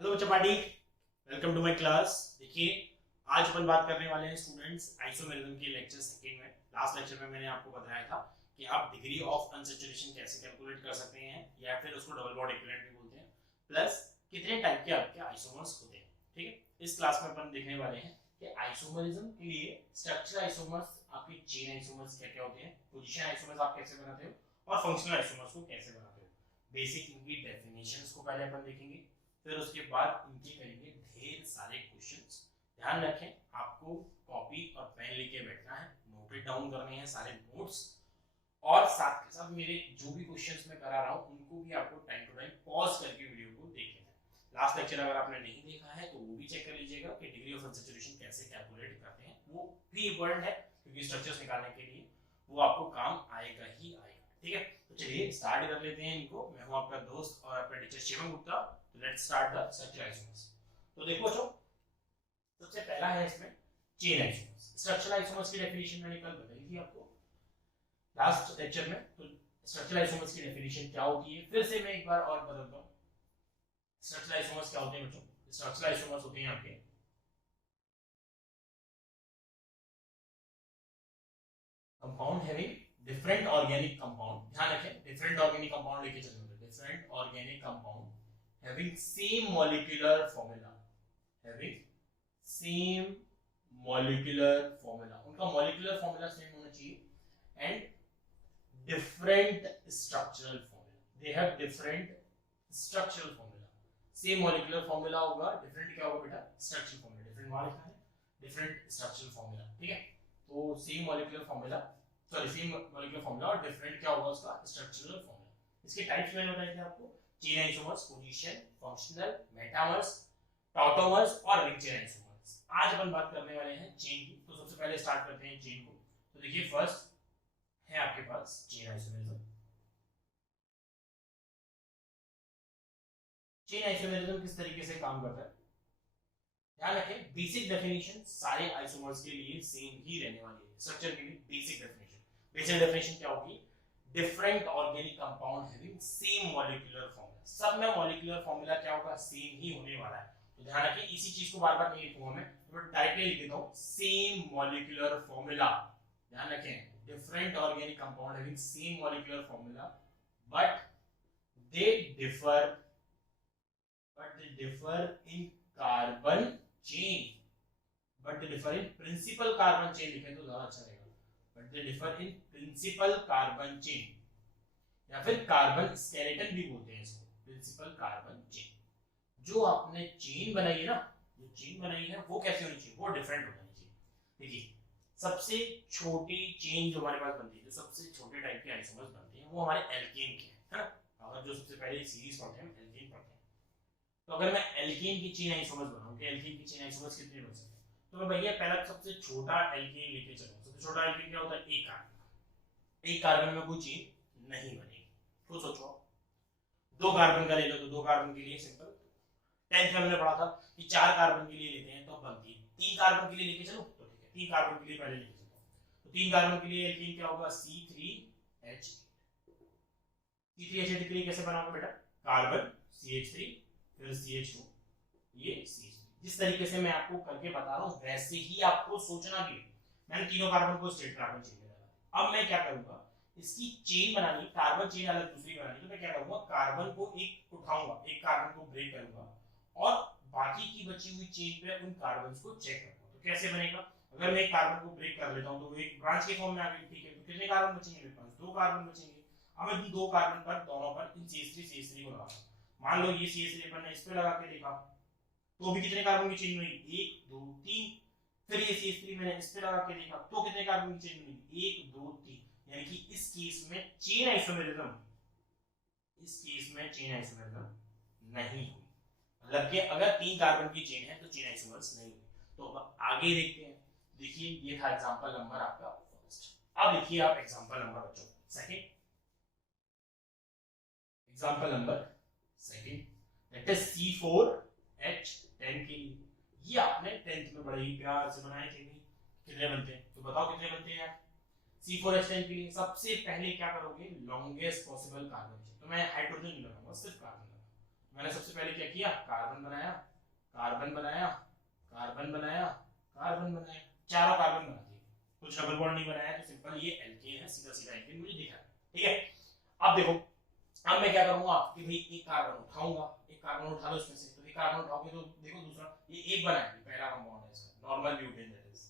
Hello बच्चा party, welcome to my class. देखिए, आज अपन बात करने वाले हैं स्टूडेंट्स आइसोमेरिज्म के लेक्चर सेकंड में। लास्ट लेक्चर में मैंने आपको बताया था कि आप डिग्री ऑफ अनसैचुरेशन कैसे कैलकुलेट कर सकते हैं या फिर उसको डबल बॉन्ड इक्विवेलेंट भी बोलते हैं, प्लस कितने टाइप के आपके आइसोमर्स होते हैं। ठीक है, इस क्लास में अपन देखने वाले हैं कि आइसोमरिज्म के लिए स्ट्रक्चरल आइसोमर्स, आपके चेन आइसोमर्स क्या क्या होते हैं, पोजीशन आइसोमर्स आप कैसे बनाते हो और फंक्शनल आइसोमर्स को कैसे बनाते हो। बेसिक इनकी डेफिनेशंस को पहले अपन देखेंगे, फिर उसके बाद इनके करेंगे ढेर सारे क्वेश्चंस। ध्यान रखें, आपको कॉपी और पेन लेके बैठना है, नोट डाउन करने हैं सारे नोट्स, और साथ के साथ मेरे जो भी क्वेश्चंस मैं करा रहा हूँ उनको भी आपको टाइम टू टाइम पॉज करके वीडियो को देख लेना है। लास्ट लेक्चर अगर आपने नहीं देखा है तो वो भी चेक कर लीजिएगा कि डिग्री ऑफ अनसैचुरेशन कैसे कैलकुलेट करते हैं। वो भी इंपॉर्टेंट है क्योंकि स्ट्रक्चर्स निकालने के लिए वो आपको काम आएगा ही आएगा। ठीक है, तो चलिए स्टार्ट कर लेते हैं इनको। मैं हूँ आपका दोस्त और आपका teacher Shivam Gupta. Let's start the structural isomers. तो देखो बच्चों, सबसे पहला है इसमें चेन आइसोमर्स। स्ट्रक्चरल आइसोमर्स की डेफिनेशन मैंने कल बताई थी आपको लास्ट लेक्चर में। तो स्ट्रक्चरल आइसोमर्स की डेफिनेशन क्या होती है फिर से मैं एक बार और बदलता हूँ। स्ट्रक्चरल आइसोमर्स क्या होते हैं बच्चों? स्ट्रक्चरल आइसोमर्स होते हैं आपके compound having different organic compound. ध्यान रखें, डिफरेंट ऑर्गेनिक कंपाउंड लेके चलेंगे। Different organic compound having same molecular formula, having same molecular formula, उनका मॉलिक्यूलर फॉर्मूला सेम होना चाहिए, and different structural formula. They have different structural formula. Same molecular formula होगा, different क्या होगा बेटा? Structural formula. डिफरेंट वहां लिखा है, डिफरेंट स्ट्रक्चरल फॉर्मूला। ठीक है, तो same molecular formula, sorry same molecular formula और डिफरेंट क्या होगा उसका? Structural formula. इसके टाइप्स मैंने बताए थे आपको, chain isomers, position, functional, metamers, tautomers और रिंग चेन आइसोमर्स। आज अपन बात करने वाले हैं चेन की। तो सबसे पहले स्टार्ट करते हैं चेन को। तो देखिए, फर्स्ट है आपके पास चेन आइसोमरिज्म। चेन आइसोमरिज्म किस तरीके से काम करता है? ध्यान रखें, बेसिक डेफिनेशन सारे आइसोमर्स के लिए सेम ही रहने वाली है। स्ट्रक्चर के लिए बेसिक डेफिनेशन क्या होगी? Different organic compound having same molecular formula. सब में मॉलिक्यूलर फॉर्मूला क्या होगा? सेम ही होने वाला है। तो ध्यान रखें, इसी चीज को बार बार नहीं लिखूंगा मैं, तो डायरेक्टली लिख देता हूं सेम मॉलिक्यूलर फॉर्मूला। ध्यान रखें, different organic compound having same molecular formula, but they differ in carbon chain, but they differ in principal carbon chain लिखें तो ज्यादा अच्छा रहेगा। but they differ in principal carbon chain, या फिर कार्बन स्केलेटन भी बोलते हैं इसको, प्रिंसिपल कार्बन चेन। जो आपने चेन बनाई है ना, जो चेन बनाई है वो कैसी होनी चाहिए? वो डिफरेंट होनी चाहिए। देखिए, सबसे छोटी चेन जो हमारे पास बनती है, जो सबसे छोटे टाइप के आइसोमर्स बनते हैं वो हमारे एल्केन के है ना। अगर जो सबसे पहले सीरीज पढ़ते हैं हम एल्केन पढ़ते हैं, तो अगर मैं एल्केन की चेन आइसोमर्स बनाऊं कि एल्केन की चेन आइसोमर्स कितने बन सकते हैं, तो मैं भैया पहला सबसे छोटा एल्केन लेके चलूं। सबसे छोटा एल्केन क्या होता है? एक कार्बन। एक कार्बन में कोई चेन नहीं बनेगी। खुद सोचो, दो कार्बन का ले लो तो दो कार्बन के लिए सिंपल, 10th में हमने पढ़ा था कि चार कार्बन के लिए लेते हैं तो बनती है। तीन कार्बन के लिए लेके चलो तो ठीक है, तीन कार्बन के लिए पहले लेके चलता हूं। तो तीन कार्बन के लिए एल्केन क्या होगा? C3H। C3H के लिए कैसे बनाओगे बेटा? कार्बन CH3 फिर CH2, ये CH3। जिस तरीके से मैं आपको करके बता रहा हूं वैसे ही आपको सोचना भी है। मैंने तीनों कार्बन को स्ट्रेट कार्बन चेन में डाला। अब मैं क्या करूंगा, इसकी चेन बनानी, कार्बन चेन अलग दूसरी बनानी, तो मैं क्या करूंगा, कार्बन को एक उठाऊंगा, एक कार्बन को ब्रेक करूंगा और बाकी की बची हुई चेन पे उन कार्बन को चेक करूंगा। तो कैसे बनेगा? अगर मैं एक कार्बन को ब्रेक कर लेता हूं तो वो एक ब्रांच के फॉर्म में आ गई। ठीक है, तो कितने कार्बन बचेंगे मेरे पास? दो कार्बन बचेंगे। अब मैं दो कार्बन पर, दोनों पर इन CH3 को लगा, मान लो ये CH3 अपन ने इस पे लगा के देखा तो भी कितने कार्बन की चेन बनी? एक दो तीन। फिर ये CH3 मैंने इस पे लगा के देखा तो कितने कार्बन की चेन बनी? एक दो तीन। यानी कि इस केस में चेन आइसोमेरिज्म, इस केस में चेन आइसोमेरिज्म नहीं हुई। मतलब कि अगर तीन कार्बन की चेन है तो चेन आइसोमर्स नहीं हुई। तो अब आगे देखते हैं। देखिए, ये था एग्जांपल नंबर आपका फर्स्ट। अब देखिए आप एग्जांपल नंबर बच्चों second, example number second, that is C4H10 के लिए। ये आपने 10th में बड़े ही प्यार से बनाए थे भी। कितने बनते हैं तो बताओ कितने बनते हैं यार? C4H10 के लिए सबसे पहले क्या करोगे? Longest possible carbon chain. तो मैं हाइड्रोजन नहीं लगाऊंगा, सिर्फ कार्बन लगाऊंगा। मैंने सबसे पहले क्या किया, कार्बन बनाया, कार्बन बनाया, कार्बन बनाया, कार्बन बनाया, चारों कार्बन बना दिए, कुछ डबल बॉन्ड नहीं बनाया, तो सिंपल ये एल्केन है, सीधा सीधा एल्केन मुझे दिखा। ठीक है, अब देखो, अब मैं क्या करूंगा कि भाई एक कार्बन उठाऊंगा, एक कार्बन उठा लो इसमें से, तो एक कार्बन उठाओगे तो देखो दूसरा, ये एक बना है, पहला कंपाउंड है इसका, नॉर्मल ब्यूटेन, दैट इज,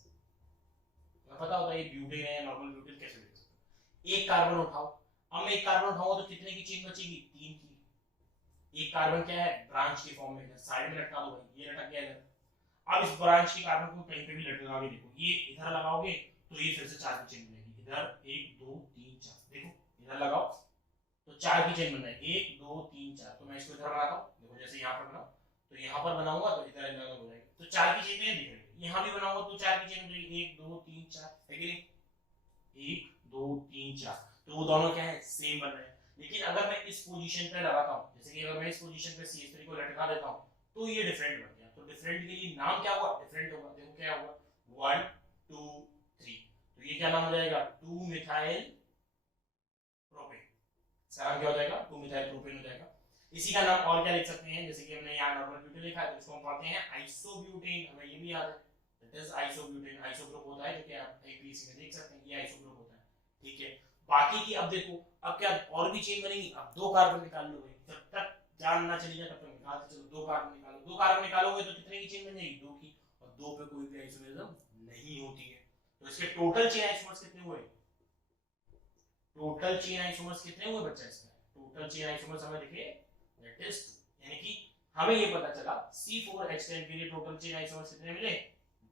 तुम्हें पता होता है ये ब्यूटेन है, नॉर्मल ब्यूटेन कैसे लिख सकते हो। एक कार्बन उठाओ, अब मैं एक कार्बन उठाऊंगा तो कितने की चेन बचेगी, 3 की। एक कार्बन क्या है, ब्रांच के फॉर्म में, साइड में लटका दो भाई, ये लटक गया इधर। अब इस ब्रांच के कार्बन को कहीं पे भी लटका के देखो, ये इधर लगाओगे तो ये फिर से 4 की चेन बनेगी, इधर 1 2 3 4, देखो इधर लगाओ तो 4 की चेन बन जाएगी, 1 2 3 4। तो मैं इसको इधर बनाता हूँ, देखो जैसे यहाँ पर बनाओ, तो यहाँ पर बनाऊंगा तो इधर अलग हो जाएगी, तो 4 की चेन में दिख रही है, यहाँ भी बनाऊंगा तो 4 की चेन हो जाएगी, 1 2 3 4, है कि नहीं, 1 2 3 4, तो वो दोनों क्या है, सेम बन रहे हैं। लेकिन अगर मैं इस पोजीशन पे लगाता हूँ, जैसे कि अगर मैं इस पोजीशन पे CH3 को लटका देता हूँ, तो ये डिफरेंट बन गया, तो डिफरेंट के लिए नाम क्या हुआ, डिफरेंट होगा, देखो क्या हुआ, 1 2 3, तो ये क्या नाम हो जाएगा, 2 मिथाइल प्रोपेन, इसका नाम क्या हो जाएगा, 2 मिथाइल प्रोपेन हो जाएगा। इसी का नाम और क्या लिख सकते हैं, जैसे कि हमने यहाँ नॉर्मल ब्यूटेन लिखा है, तो इसको हम पढ़ते हैं आइसोब्यूटेन, हमें ये भी याद है, that is isobutane, iso group होता है, जो कि आप APC में देख सकते हैं, ये आइसो ग्रुप होता है। ठीक है, बाकी की अब देखो, अब क्या और भी चेन बनेगी, अब 2 कार्बन निकाल लो भाई, जब तक जान ना चली जाए तब तक निकालते चलो, 2 कार्बन निकालो, 2 कार्बन निकालोगे तो कितने की चेन बन जाएगी, 2 की, और 2 पे कोई भी आइसोमेरिज्म नहीं होती है, तो इसके टोटल चेन आइसोमर्स कितने हुए, टोटल चेन आइसोमर्स कितने हुए बच्चा, इसका टोटल चेन आइसोमर्स हमें दिखे, दैट इज 2, यानी कि हमें ये पता चला C4H10 के लिए टोटल चेन आइसोमर्स कितने मिले,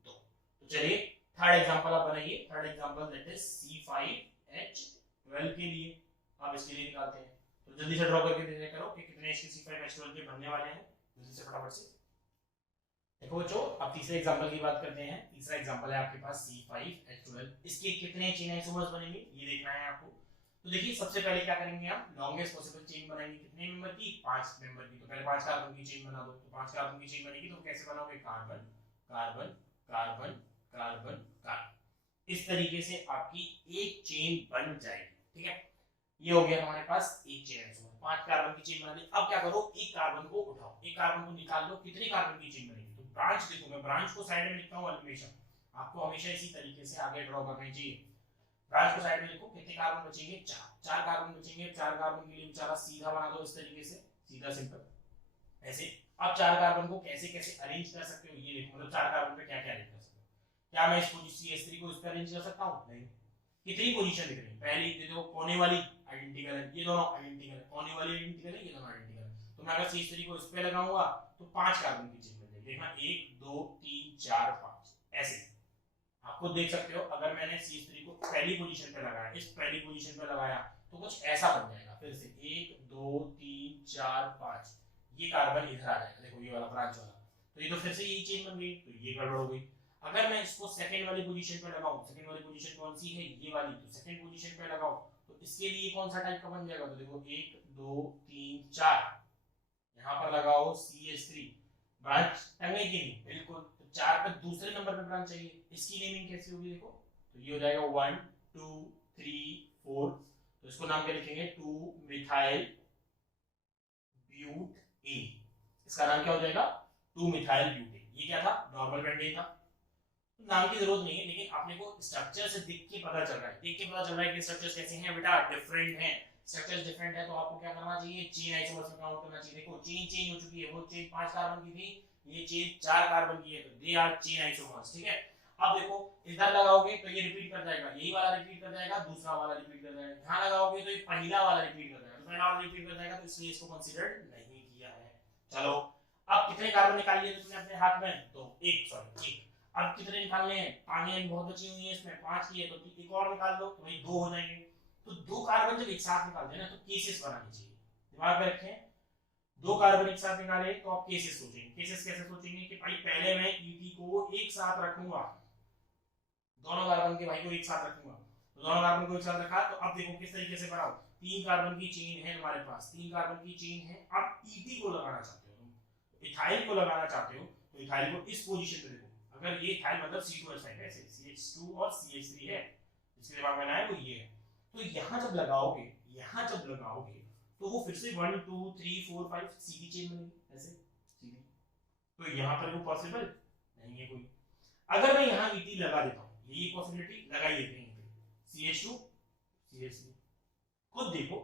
2। तो चलिए थर्ड एग्जांपल आप बनाइए, third example that is C5H12 के लिए, आप इसके लिए निकालते हैं, तो जल्दी से ड्रॉ करके देखा करो कि कितने इसके C5H12 के बनने वाले हैं, जल्दी से फटाफट से देखो बच्चों। अब तीसरे एग्जांपल की बात करते हैं, तीसरा एग्जांपल है आपके पास C5H12, इसके कितने चेन आइसोमर्स बनेंगे ये देखना है आपको। तो देखिए सबसे पहले क्या करेंगे, हम लॉन्गेस्ट पॉसिबल चेन बनाएंगे, कितने मेंबर की, 5 मेंबर की, तो पहले 5 कार्बन की चेन बना दो, तो 5 कार्बन की चेन बनेगी, तो कैसे बनाओगे, carbon carbon carbon carbon carbon, इस तरीके से आपकी एक चेन बन जाएगी। ठीक है, ये हो गया हमारे पास एक चेन आइसोमर, 5 कार्बन की चेन बना ली। अब क्या करो, एक कार्बन को उठाओ, एक कार्बन को निकाल लो, कितने कार्बन की चेन बनेगी, तो ब्रांच देखो, मैं ब्रांच को साइड में लिखता हूं हमेशा, आपको हमेशा इसी तरीके से आगे ड्रॉ करना चाहिए। ब्रांच को साइड में लिखो, कितने कार्बन बचेंगे, 4, 4 कार्बन बचेंगे, 4 कार्बन के लिए बेचारा सीधा बना दो इस तरीके से, सीधा सिंपल ऐसे। अब 4 कार्बन को कैसे कैसे अरेंज कर सकते हो ये देखो, मतलब 4 कार्बन पे क्या क्या अरेंज कर सकते हो, क्या मैं इसको CH3 को इस पर अरेंज कर सकता हूं, नहीं। कितनी पोजीशन दिख रही है, पहली देखो कोने वाली आइडेंटिकल है, ये दोनों आइडेंटिकल है, कोने वाली आइडेंटिकल है, ये दोनों आइडेंटिकल है, तो मैं अगर CH3 को इस पे लगाऊंगा तो 5 कार्बन की चेन बन जाएगी, देखना 1 2 3 4 5 ऐसे। आप खुद देख सकते हो, अगर मैंने CH3 को पहली पोजीशन पे लगाया, इस पहली पोजीशन पे लगाया, तो कुछ ऐसा बन जाएगा, फिर से 1 2 3 4 5, ये कार्बन इधर आ जाएगा, देखो ये वाला ब्रांच वाला, तो ये तो फिर से यही चेन बन गई, तो ये गड़बड़ हो गई। अगर मैं इसको सेकंड वाली पोजीशन पे लगाऊं, सेकंड वाली पोजीशन कौन सी है, ये वाली, तो सेकंड पोजीशन पे लगाओ, तो इसके लिए कौन सा टाइप का बन जाएगा, तो देखो 1 2 3 4, यहाँ पर लगाओ CH3, ब्रांच टंगेगी नहीं बिल्कुल, तो 4 पे दूसरे नंबर पे ब्रांच चाहिए, इसकी नेमिंग कैसी होगी देखो, तो ये हो जाएगा 1 2 3 4, तो इसको नाम क्या लिखेंगे, 2 मिथाइल ब्यूटेन, इसका नाम क्या हो जाएगा, 2 मिथाइल ब्यूटेन। ये क्या था, नॉर्मल पेंटेन था, तो नाम की जरूरत नहीं है, लेकिन अपने को स्ट्रक्चर से देख के पता चल रहा है, देख के पता चल रहा है कि स्ट्रक्चर्स कैसे हैं बेटा, डिफरेंट हैं, स्ट्रक्चर्स डिफरेंट है, तो आपको क्या करना चाहिए, चेन आइसोमर्स में काउंट करना चाहिए। देखो चेन चेंज हो चुकी है, वो चेन 5 कार्बन की थी, ये चेन 4 कार्बन की है, तो दे आर चेन आइसोमर्स। ठीक है, अब देखो इधर लगाओगे तो ये रिपीट कर जाएगा, यही वाला रिपीट कर जाएगा, दूसरा वाला रिपीट कर जाएगा, यहां लगाओगे तो ये पहला वाला रिपीट कर जाएगा, तो पहला वाला रिपीट कर जाएगा, तो इसलिए इसको कंसीडर नहीं किया है। चलो अब कितने कार्बन निकाल लिए तुमने अपने हाथ में, तो एक, सॉरी एक, अब कितने निकालने हैं, पानी बहुत बची हुई है इसमें, 5 की है, तो एक और निकाल लो, तो भाई 2 हो जाएंगे। तो 2 कार्बन जब एक साथ निकालते हैं ना, तो केसेस बनानी चाहिए, दिमाग में रखें, 2 कार्बन एक साथ निकाले तो आप केसेस सोचेंगे, केसेस कैसे सोचेंगे कि भाई पहले मैं ET को एक साथ रखूंगा, दोनों कार्बन के भाई को एक साथ रखूंगा, तो दोनों कार्बन को एक साथ रखा, तो अब देखो किस तरीके से बनाओ, 3 कार्बन की चेन है हमारे पास, 3 कार्बन की चेन है, अब ET को लगाना चाहते हो तुम, इथाइल को लगाना चाहते हो, तो इथाइल को इस पोजीशन पे देखो, अगर ये इथाइल मतलब C2H5 है, CH2 और CH3 है, इसके दिमाग में आया वो ये है, तो यहां जब लगाओगे, यहां जब लगाओगे तो वो फिर से 1 2 3 4 5 सीधी चेन बनेगी ऐसे सीधी। तो यहाँ पर वो पॉसिबल नहीं है कोई। अगर मैं यहाँ ET लगा देता हूँ, यही पॉसिबिलिटी लगाई देते हैं CH2 CH3, खुद देखो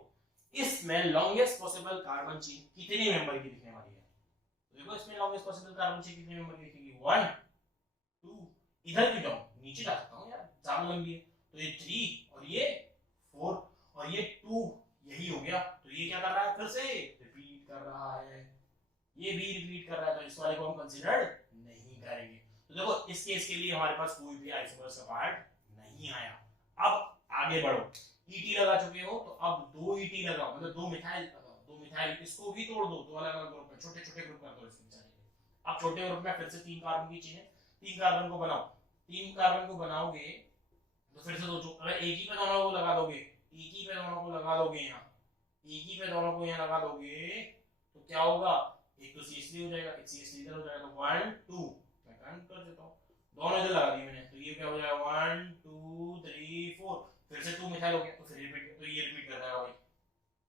इसमें लॉन्गेस्ट पॉसिबल कार्बन चेन कितने मेंबर की दिखने वाली है। तो देखो इसमें लॉन्गेस्ट पॉसिबल कार्बन चेन कितने मेंबर की दिखेगी, 1 2, इधर की जाऊं नीचे जा सकता हूँ यार, ज्यादा लंबी है, तो ये 3 और ये 4 और ये 2, यही हो गया। तो ये क्या कर रहा है, फिर से रिपीट कर रहा है, ये भी रिपीट कर रहा है, तो इस वाले को हम कंसीडर नहीं करेंगे। तो देखो इस केस के लिए हमारे पास कोई भी आइसोमर्स का पार्ट नहीं आया। अब आगे बढ़ो, ET लगा चुके हो तो अब 2 ET लगाओ, मतलब 2 मिथाइल लगाओ, 2 मिथाइल इसको भी तोड़ दो, 2 अलग अलग ग्रुप में, छोटे छोटे ग्रुप कर दो इसके बेचारे के। अब छोटे ग्रुप में फिर से 3 कार्बन की चेन है, 3 कार्बन को बनाओ, 3 कार्बन को बनाओगे तो फिर से सोचो, अगर एक ही पे दोनों को लगा दोगे, एक ही पे दोनों को लगा दोगे, यहाँ एक ही पे दोनों को यहाँ लगा दोगे तो क्या होगा, एक तो CH3 हो जाएगा, एक CH3 इधर हो जाएगा, तो 1 2 मैं काउंट कर देता हूँ, दोनों इधर लगा दिए मैंने, तो ये क्या हो जाएगा 1 2 3 4, फिर से 2 मिथाइल हो गया, तो फिर रिपीट, तो ये रिपीट कर जाएगा भाई,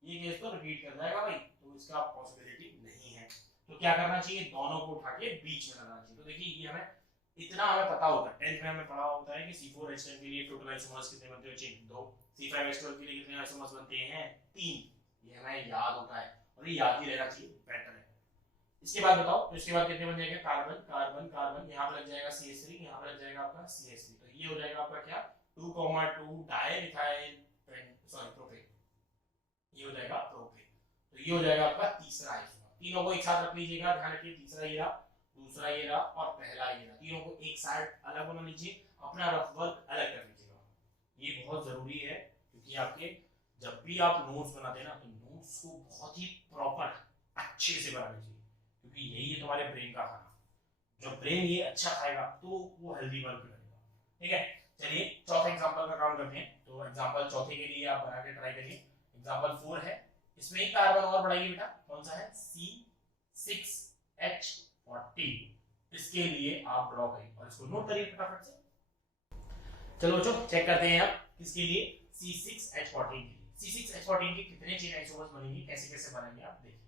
ये केस तो रिपीट कर जाएगा भाई, तो इसका पॉसिबिलिटी नहीं है। तो क्या करना चाहिए, दोनों को उठा के बीच में लगाना चाहिए। तो देखिए ये हमें इतना हमें पता होता है, 10th में हमें पढ़ा होता है कि C4H10 के लिए टोटल आइसोमर्स कितने बनते हैं, चेन 2, C5H12 के लिए कितने आइसोमर्स बनते हैं 3, ये हमें याद होता है और ये याद ही रहना चाहिए, बेटर है। इसके बाद बताओ, तो इसके बाद कितने बन जाएंगे, कार्बन कार्बन कार्बन, यहाँ पर लग जाएगा CH3, यहाँ पर लग जाएगा आपका CH3, तो ये हो जाएगा आपका क्या 2,2 डाइमिथाइल प्रोपेन, ये हो जाएगा प्रोपेन। तो ये हो जाएगा आपका तीसरा आइसोमर। तीनों को एक साथ रख लीजिएगा, ध्यान रखिए, तीसरा ये रहा, दूसरा ये रहा और पहला ये रहा, तीनों को एक साइड अलग बना लीजिए, अपना रफ वर्क अलग कर लीजिएगा। ये बहुत जरूरी है क्योंकि आपके जब भी आप नोट्स बनाते हैं ना, तो नोट्स को बहुत ही प्रॉपर अच्छे से बना लीजिए, क्योंकि यही है तुम्हारे ब्रेन का खाना। जब ब्रेन ये अच्छा खाएगा तो वो हेल्दी वर्क करेगा। ठीक है, चलिए चौथे एग्जांपल का काम करते हैं। तो एग्जांपल चौथे के लिए आप बना के ट्राई करिए। एग्जांपल 4 है, इसमें एक कार्बन और बढ़ाइए बेटा, कौन सा है C6H14, इसके लिए आप ड्रॉ करिए और इसको नोट करिए फटाफट से। चलो बच्चों चेक करते हैं आप किसके लिए, C6H14 के लिए। C6H14 के कितने चेन आइसोमर्स बनेंगे, कैसे कैसे बनेंगे आप देखिए।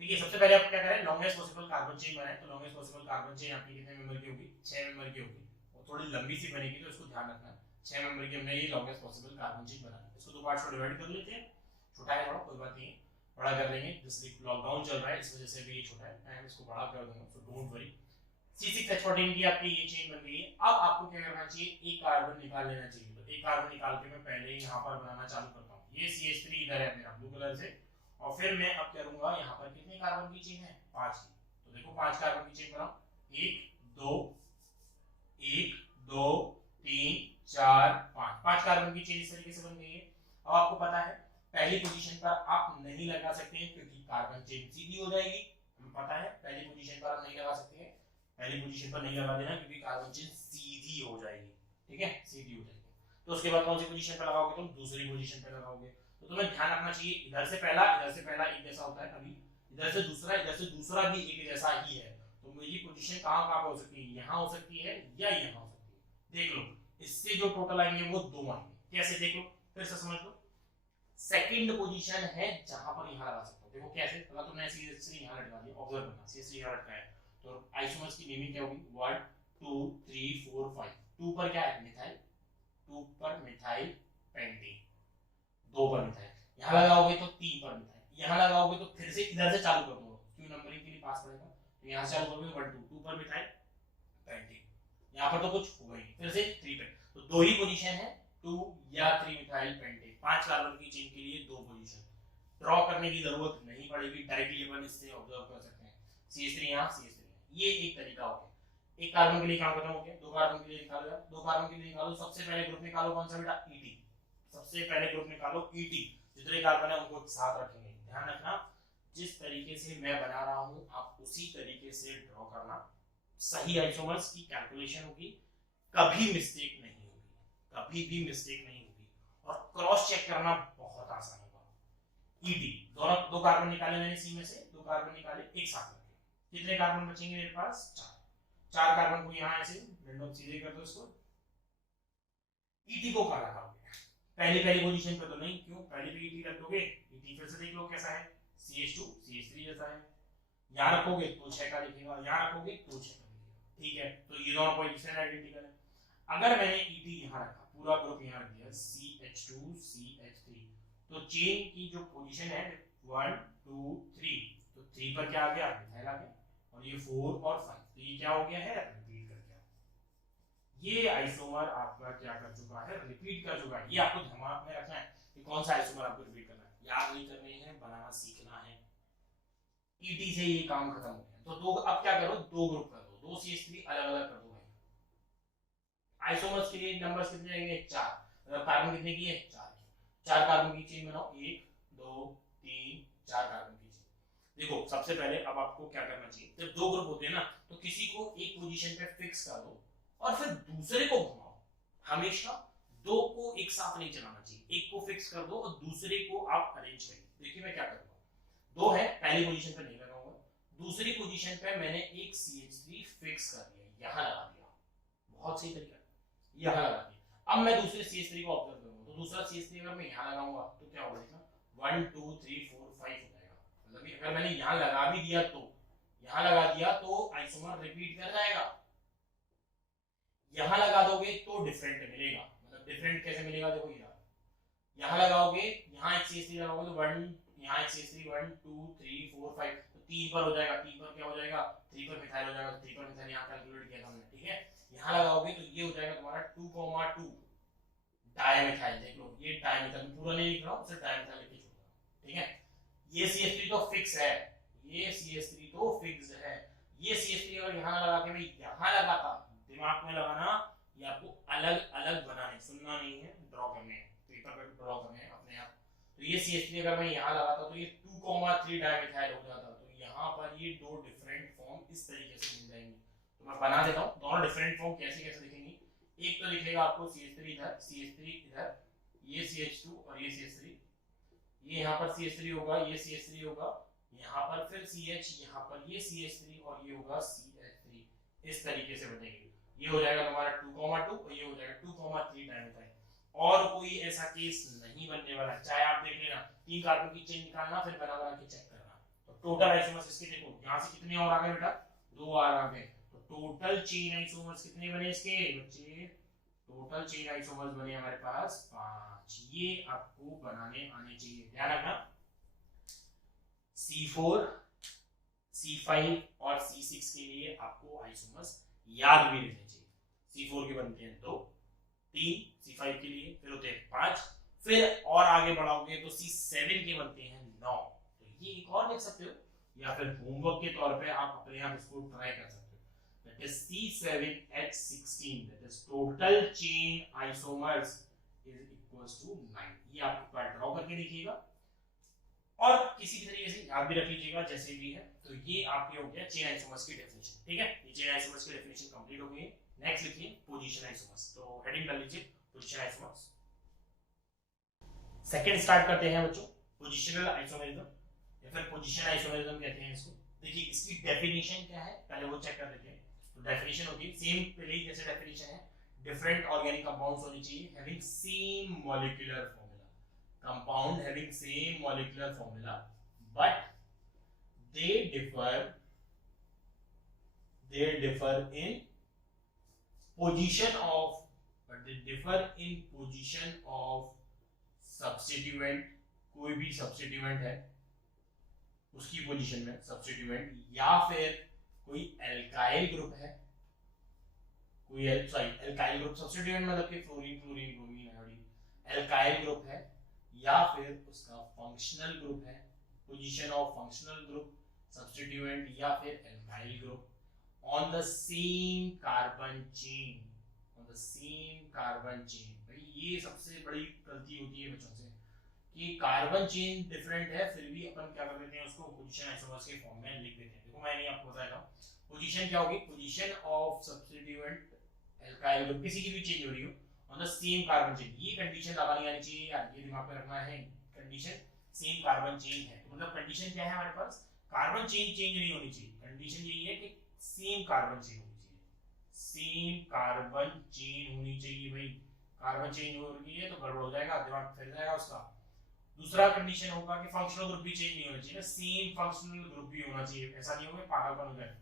देखिए सबसे पहले आप क्या करें, लॉन्गेस्ट पॉसिबल कार्बन चेन बनाएं। तो लॉन्गेस्ट पॉसिबल कार्बन चेन आपकी कितने मेंबर की होगी, 6 मेंबर की होगी, और थोड़ी लंबी सी बनेगी तो इसको ध्यान रखना, 6 मेंबर की हमने ये लॉन्गेस्ट पॉसिबल कार्बन चेन बनानी है। इसको दो पार्ट्स में डिवाइड कर लेते हैं, छोटा है थोड़ा, कोई बात नहीं, बड़ा कर लेंगे, जैसे लॉकडाउन चल रहा है इस वजह से भी ये छोटा है, मैं इसको बड़ा कर दूंगा, सो डोंट वरी। C6H14 की आपकी ये चेन बन गई है। अब आपको क्या करना चाहिए, एक कार्बन निकाल लेना चाहिए। तो एक कार्बन निकाल के मैं पहले यहाँ पर बनाना चालू करता हूँ, ये CH3 इधर है मेरा ब्लू कलर से, और फिर मैं अब करूंगा यहाँ पर कितने कार्बन की चेन है, 5 की। तो देखो 5 कार्बन की चेन बनाओ, 1 2 1 2 3 4 5, 5 कार्बन की चेन इस तरीके से बन गई है। अब आपको पता है पहली पोजीशन पर आप नहीं लगा सकते हैं क्योंकि कार्बन चेन सीधी हो जाएगी, हमें पता है पहली पोजीशन पर आप नहीं लगा सकते हैं, पहली पोजीशन पर नहीं लगा देना क्योंकि कार्बन चेन सीधी हो जाएगी। ठीक है, सीधी हो जाएगी। तो उसके बाद कौन सी पोजीशन पर लगाओगे, तुम दूसरी पोजीशन पर लगाओगे। तो तुम्हें ध्यान रखना चाहिए, इधर से पहला एक जैसा होता है, अभी इधर से दूसरा भी एक जैसा ही है। तो मेरी पोजीशन कहां कहां पे हो सकती है, यहां हो सकती है या यहां हो सकती है। देख लो, इससे जो टोटल आएंगे वो 2 आएंगे। कैसे, देख लो फिर से समझ लो। सेकंड पोजीशन है जहां पर यहां लगा सकते हो, देखो कैसे, अगर तुमने CH3 यहां लटका दिया, ऑब्जर्व करना, CH3 यहां लटका है, तो आइसोमर्स की नेमिंग क्या होगी, 1 2 3 4 5, 2 पर क्या है मिथाइल, 2 पर मिथाइल पेंटेन, 2 पर मिथाइल, यहां लगाओगे तो 3 पर मिथाइल, यहां लगाओगे तो फिर से इधर से चालू कर दो, क्यों नंबरिंग के लिए पास पड़ेगा, तो यहां से चालू करोगे 1 2 पर मिथाइल पेंटेन, यहां पर तो कुछ होगा ही, फिर से 3 पे, तो दो ही पोजीशन है, 2 या 3 मिथाइल पेंटेन। 5 कार्बन की चेन के लिए 2 पोजीशन, ड्रॉ करने की जरूरत नहीं पड़ेगी, डायरेक्टली अपन इससे ऑब्जर्व कर सकते हैं, CH3 यहां CH3, ये एक तरीका हो गया। एक कार्बन के लिए काम खत्म हो गया, 2 कार्बन के लिए निकालो, 2 कार्बन के लिए निकालो, सबसे पहले ग्रुप निकालो कौन सा बेटा, ET, सबसे पहले ग्रुप निकालो ET, जितने कार्बन है उनको साथ रखेंगे। ध्यान रखना जिस तरीके से मैं बना रहा हूं आप उसी तरीके से ड्रॉ करना, सही आइसोमर्स की कैलकुलेशन होगी, कभी मिस्टेक नहीं होगी, कभी भी मिस्टेक नहीं होगी, और क्रॉस चेक करना बहुत आसान होगा। ET, दोनों 2 कार्बन निकाले मैंने सी में से, 2 कार्बन निकाले एक साथ रखे, कितने कार्बन बचेंगे मेरे पास, 4 कार्बन को यहां ऐसे रैंडम सीधे कर दो इसको, ET को कहां लगाओगे, पहली पहली पोजीशन पे तो नहीं, क्यों? पहली पे ET रख दोगे, ET फिर से देख लो कैसा है, CH2 CH3 जैसा है। यहाँ रखोगे तो 6 का दिखेगा, यहाँ रखोगे तो 6 का दिखेगा, ठीक है। तो ये दोनों पोजीशन आइडेंटिकल है। अगर मैंने ET यहाँ रखा, पूरा ग्रुप यहाँ रख दिया CH2 CH3, तो चेन की जो पोजीशन है 1 2 3, तो 3 पर क्या आ गया? मिथाइल आ गया, और ये 4 और 5, तो ये क्या हो गया है? रिपीट कर गया। ये आइसोमर आपका क्या कर चुका है? रिपीट कर चुका है। ये आपको दिमाग में रखना है कि कौन सा आइसोमर आपको रिपीट करना है, याद नहीं करने हैं, बनाना सीखना है। ET से ये काम खत्म हो गया। तो दो, अब क्या करो, दो ग्रुप कर दो, दो CH3 अलग अलग कर दो भाई। आइसोमर्स के लिए नंबर्स कितने आएंगे? 4। कार्बन कितने की है? 4 की। 4 कार्बन की चेन बनाओ, 1 2 3 4 कार्बन की चेन। देखो सबसे पहले अब आपको क्या करना चाहिए, जब दो ग्रुप होते हैं ना, तो किसी को एक पोजीशन पे फिक्स कर दो और फिर दूसरे को घुमाओ। हमेशा दो को एक साथ नहीं चलाना चाहिए, एक को फिक्स कर दो और दूसरे को आप अरेंज करिए। देखिए मैं क्या करूंगा, दो है, पहली पोजीशन पे नहीं लगाऊंगा, दूसरी पोजीशन पे मैंने एक CH3 फिक्स कर दिया, यहां लगा दिया, बहुत सही तरीका, यहां लगा दिया। अब मैं दूसरे CH3 को ऑब्जर्व करूंगा, तो दूसरा CH3 अगर मैं यहां लगाऊंगा तो क्या होगा? देखना 1 2 3 4 5 हो जाएगा। मतलब कि अगर मैंने यहां लगा भी दिया तो, यहां लगा दिया तो आइसोमर रिपीट कर जाएगा। यहां लगा दोगे तो डिफरेंट मिलेगा। मतलब डिफरेंट कैसे मिलेगा? देखो ये यहां लगाओगे, यहां एक CH3 लगाओगे तो 1, यहां एक CH3 1 2 3 4 5, तो 3 पर हो जाएगा, 3 पर क्या हो जाएगा? 3 पर मिथाइल हो जाएगा, तो 3 पर मिथाइल यहां कैलकुलेट किया था हमने, ठीक है। यहां लगाओगे तो ये हो जाएगा तुम्हारा 2,2 डायमिथाइल। देख लो ये डायमिथाइल, पूरा नहीं लिख रहा हूं, सिर्फ डायमिथाइल लिख के छोड़ रहा हूं, ठीक है। ये CH3 तो फिक्स है, ये CH3 तो फिक्स है। ये CH3 अगर यहां लगा के मैं यहां लगाता, दिमाग में लगाना, ये आपको अलग अलग बनाने, सुनना नहीं है, ड्रॉ करने हैं, पेपर पे ड्रॉ करने हैं अपने आप। तो ये CH3 अगर मैं यहां लगाता तो ये 2,3 डायमिथाइल हो जाता, तो यहां पर ये दो डिफरेंट फॉर्म इस तरीके से मिल जाएंगे। तो मैं बना देता हूं, दोनों डिफरेंट फॉर्म कैसे कैसे दिखेंगे। एक तो दिखेगा आपको CH3 इधर, CH3 इधर, ये CH2 और ये CH3, ये यहाँ पर CH3 होगा, ये CH3 होगा, यहाँ पर फिर CH, यहाँ पर ये CH3 और ये होगा CH3, इस तरीके से बनेंगे। ये हो जाएगा तुम्हारा 2,2 और ये हो जाएगा 2,3 डायमिथाइल। और कोई ऐसा केस नहीं बनने वाला, चाहे आप देख लेना, 3 कार्बन की चेन निकालना, फिर बना बना के चेक करना। तो टोटल आइसोमर्स इसके देखो, यहाँ से कितने और आ गए बेटा? 2 और आ गए। तो टोटल चेन आइसोमर्स कितने बने इसके बच्चे? टोटल चेन आइसोमर्स बने हमारे पास 5। ये आपको बनाने आने चाहिए, ध्यान रखना। C4 C5 और C6 के लिए आपको आइसोमर्स याद भी रहने चाहिए। C4 के बनते हैं 2 3, C5 के लिए फिर होते हैं 5, फिर और आगे बढ़ाओगे तो C7 के बनते हैं 9। तो ये एक और देख सकते हो, या फिर होमवर्क के तौर पे आप अपने आप इसको ट्राई कर सकते हो। That is C7H16, that is total chain isomers is equals to 9। ये आपको कार्ड ड्रॉ करके देखिएगा और किसी भी तरीके से याद भी रख लीजिएगा जैसे भी है। तो ये आपके हो गया चेन आइसोमर्स की डेफिनेशन, ठीक है। ये चेन आइसोमर्स की डेफिनेशन कंप्लीट हो गई है। नेक्स्ट लिखिए पोजीशन आइसोमर्स, तो हेडिंग कर लीजिए पोजीशन आइसोमर्स। सेकंड स्टार्ट करते हैं बच्चों, पोजीशनल आइसोमरिज्म या फिर पोजीशन आइसोमरिज्म कहते हैं इसको। देखिए इसकी डेफिनेशन क्या है पहले वो चेक कर लेते हैं। तो डेफिनेशन होगी सेम पहले ही जैसे डेफिनेशन है, डिफरेंट ऑर्गेनिक कंपाउंड्स होने चाहिए having same molecular formula, compound having same molecular formula but they differ in position of, but they differ in position of substituent। कोई भी सब्स्टिट्यूएंट है उसकी पोजीशन में सब्स्टिट्यूएंट, या फिर कोई एल्काइल ग्रुप है, कोई एल्काइल ग्रुप सब्स्टिट्यूएंट मतलब कि fluorine chlorine bromine iodine, alkyl group है, या फिर उसका फंक्शनल ग्रुप है, position of functional group substituent या फिर alkyl group on the same carbon chain, on the same carbon chain. भाई ये सबसे बड़ी गलती होती है बच्चों से कि कार्बन चेन डिफरेंट है फिर भी अपन क्या कर देते हैं उसको पोजीशन आइसोमर्स के फॉर्म में लिख देते हैं। देखो मैं नहीं आपको बताता हूं पोजीशन क्या होगी, position of substituent alkyl group किसी की भी चेंज हो रही हो on the same carbon chain, ये कंडीशन लगानी आनी चाहिए यार, ये दिमाग में रखना है। कंडीशन सेम कार्बन चेन है तो मतलब कंडीशन क्या है हमारे पास, कार्बन चेन चेंज नहीं होनी चाहिए, कंडीशन यही है कि सेम कार्बन चेन होनी चाहिए, सेम कार्बन चेन होनी चाहिए भाई, कार्बन चेंज हो रही है तो गड़बड़ हो जाएगा, दिमाग फैल जाएगा उसका। दूसरा कंडीशन होगा कि फंक्शनल ग्रुप भी चेंज नहीं होना चाहिए, सेम फंक्शनल ग्रुप भी होना चाहिए, ऐसा नहीं होगा पागलपन हो जाए।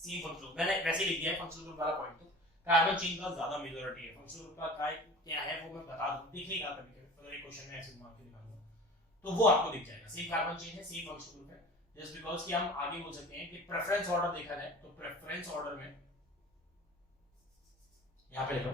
सेम फंक्शनल, मैंने वैसे लिख दिया है फंक्शनल ग्रुप वाला पॉइंट, तो कार्बन चेन का ज्यादा मेजॉरिटी है। फंक्शनल ग्रुप का क्या है वो मैं बता दूं, दिखेगा कभी कभी अगर एक क्वेश्चन में ऐसे मार्क के निकालूंगा तो वो आपको दिख जाएगा। सेम कार्बन चेन है, सेम फंक्शनल ग्रुप है, जस्ट बिकॉज कि हम आगे बोल सकते हैं कि प्रेफरेंस ऑर्डर देखा जाए तो प्रेफरेंस ऑर्डर में यहां पे देखो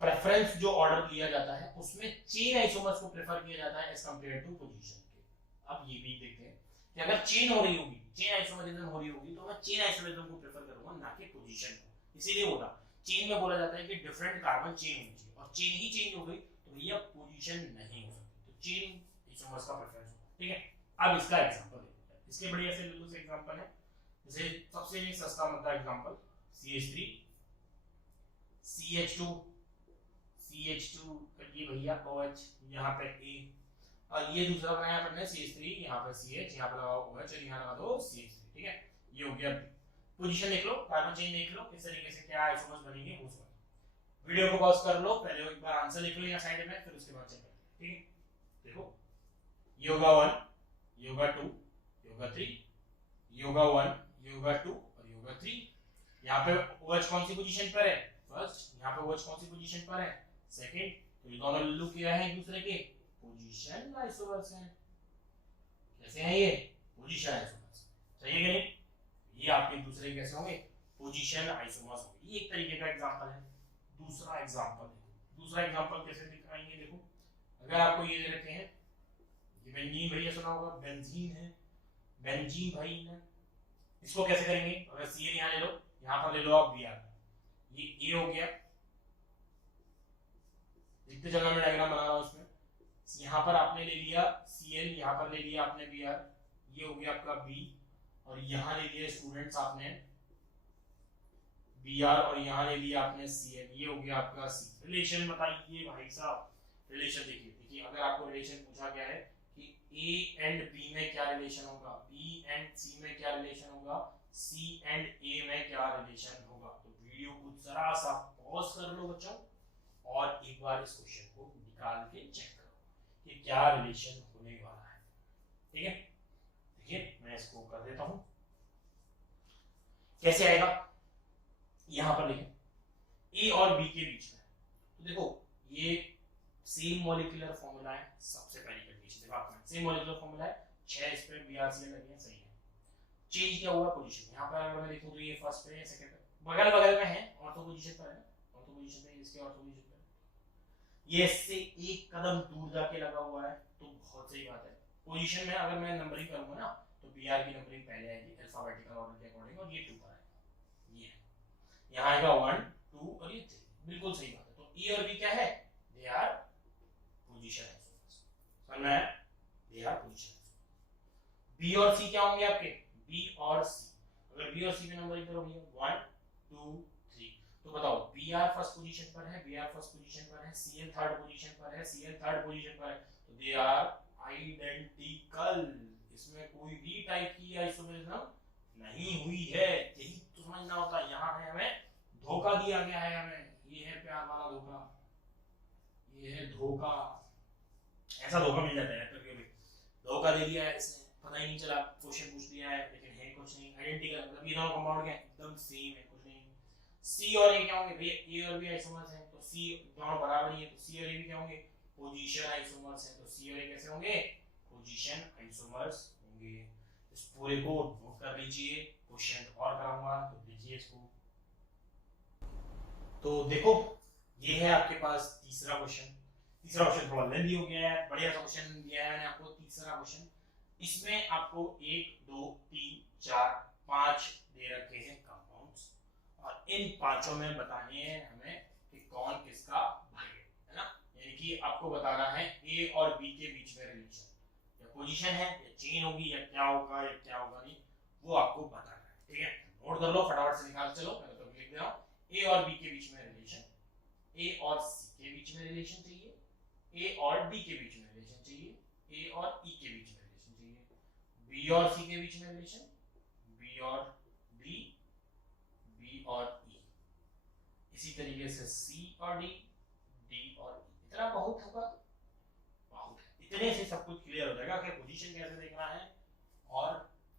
प्रेफरेंस जो ऑर्डर दिया जाता है उसमें चेन आइसोमर्स को प्रेफर किया जाता है एज कंपेयर टू पोजीशन के। अब ये भी देखते हैं कि अगर चेन हो रही होगी, चेन आइसोमरिज्म हो रही होगी, तो मैं चेन आइसोमरिज्म को प्रेफर करूंगा ना कि पोजीशन को। इसीलिए बोला चेन में बोला जाता है कि डिफरेंट कार्बन चेन होनी चाहिए, और चेन ही चेंज हो गई तो भैया पोजीशन नहीं हो सकती, तो चेन आइसोमर्स का प्रेफरेंस होगा। ठीक है, अब इसका एग्जांपल देखते हैं। इसके बढ़िया से लुलू से एग्जांपल है, जैसे सबसे सस्ता मद्दा एग्जांपल CH3 CH2 CH2 ये भैया OH, यहाँ पे A, और ये दूसरा बनाया अपन ने CH3, यहाँ पे CH, यहाँ पे लगाओ OH और यहाँ लगा दो CH3। ठीक है, ये हो गया। पोजीशन देख लो, कार्बन चेन देख लो, किस तरीके से क्या आइसोमर्स बनेंगे वो समझ। वीडियो को पॉज कर लो, पहले एक बार आंसर लिख लो यहाँ साइड में, फिर उसके बाद चेक करते हैं। ठीक है, देखो ये होगा 1, ये होगा 2, ये होगा 3, ये होगा 1, ये होगा 2 और ये होगा 3। यहाँ पे OH कौन सी पोजीशन पर है? फर्स्ट। यहाँ पे OH कौन सी पोजीशन पर है? सेकंड। तो ये दोनों लुक क्या है एक दूसरे के पोजीशन आइसोमर्स हैं। कैसे हैं ये? Position isomers. सही है कि नहीं? ये आपके दूसरे कैसे होंगे? पोजीशन आइसोमर्स होंगे। ये एक तरीके का एग्जांपल है। दूसरा एग्जांपल देखो, दूसरा एग्जांपल कैसे दिखाएंगे देखो। अगर आपको ये दे रखे हैं, ये बेंजीन भैया सुना होगा, बेंजीन है, बेंजीन भाई है, इसको कैसे करेंगे? अगर Cl यहाँ ले लो, यहाँ पर ले लो आप Br, ये A हो गया, देखते चलना मैं डायग्राम बना रहा हूं उसमें। यहाँ पर आपने ले लिया Cl, यहाँ पर ले लिया आपने Br, ये हो गया आपका B, और यहाँ ले लिया स्टूडेंट्स आपने Br, और यहाँ ले लिया आपने Cl, ये हो गया आपका C। रिलेशन बताइए भाई साहब, रिलेशन देखिए। देखिए अगर आपको रिलेशन पूछा गया है कि A एंड B में क्या रिलेशन होगा, B एंड C में क्या रिलेशन होगा, C एंड A में क्या रिलेशन होगा, तो वीडियो को जरा सा पॉज कर लो बच्चों और एक बार इस क्वेश्चन को निकाल के चेक करो कि क्या रिलेशन होने वाला है। ठीक है, देखिए मैं इसको कर देता हूं, कैसे आएगा। यहां पर लिखें A और B के बीच में, तो देखो ये सेम मॉलिक्यूलर फॉर्मूला है। सबसे पहली कंडीशन देखो आपने, सेम मॉलिक्यूलर फॉर्मूला है, 6 इस पे BrCl लगे हैं, सही है। चेंज क्या हुआ? पोजीशन। यहां पर अगर मैं देखूं तो ये फर्स्ट पे है, सेकंड पे, बगल बगल में है, ऑर्थो पोजीशन पर है, ऑर्थो पोजीशन पे, इसके ऑर्थो पोजीशन पे, ये इससे एक कदम दूर जाके लगा हुआ है, तो बहुत सही बात है। पोजीशन में अगर मैं नंबरिंग करूंगा ना तो Br की नंबरिंग पहले आएगी अल्फाबेटिकल ऑर्डर के अकॉर्डिंग, और ये 2 पर आएगा, ये यहां आएगा 1 2 और ये 3, बिल्कुल सही बात है। तो E और B क्या है? दे आर पोजीशन आइसोमर्स, समझ में? They are position. B और C क्या होंगे आपके? B और C, अगर B और C में नंबरिंग करो भैया 1 2 3, तो बताओ Br फर्स्ट पोजीशन पर है, Br फर्स्ट पोजीशन पर है, Cl थर्ड पोजीशन पर है, Cl थर्ड पोजीशन पर है, तो दे आर आइडेंटिकल। इसमें कोई भी टाइप की आइसोमरिज्म नहीं हुई है, यही तो समझना होता है। यहाँ है हमें धोखा दिया गया है, हमें ये है प्यार वाला धोखा, ये है धोखा। ऐसा धोखा मिल जाता है कभी कभी, धोखा दे दिया है इसने, पता ही नहीं चला, क्वेश्चन पूछ दिया है लेकिन है कुछ नहीं, आइडेंटिकल मतलब ये दोनों कंपाउंड क्या एकदम सेम है, कुछ नहीं। C और A क्या होंगे भैया? A और B आइसोमर्स हैं तो C दोनों बराबर ही है, तो C और A भी क्या होंगे? पोजीशन आइसोमर्स हैं, तो C और A कैसे होंगे? पोजीशन आइसोमर्स होंगे। इस पूरे को नोट कर लीजिए, क्वेश्चन और कराऊंगा तो देखिए इसको। तो देखो ये है आपके पास तीसरा क्वेश्चन। तीसरा क्वेश्चन थोड़ा लेंथी हो गया है, बढ़िया सा क्वेश्चन दिया है मैंने आपको। तीसरा क्वेश्चन, इसमें आपको 1 2 3 4 5 दे रखे हैं कंपाउंड्स, और इन पांचों में बताने हैं हमें कि कौन किसका भाई है ना, यानी कि आपको बताना है A और B के बीच में रिलेशन, या पोजीशन है या चेन होगी या क्या होगा नहीं, वो आपको बताना है। ठीक है, नोट कर लो फटाफट से, निकाल चलो, मैं तो लिख दे रहा हूं। A और B के बीच में रिलेशन, A और C के बीच में रिलेशन चाहिए, A और D के बीच में रिलेशन चाहिए, A और E के बीच में रिलेशन चाहिए, B और C के बीच में रिलेशन, B और D, B और E, इसी तरीके से सी और डी, डी और ई। इतना बहुत होगा, बहुत है। इतने से सब कुछ क्लियर हो जाएगा कि पोजीशन कैसे देखना है और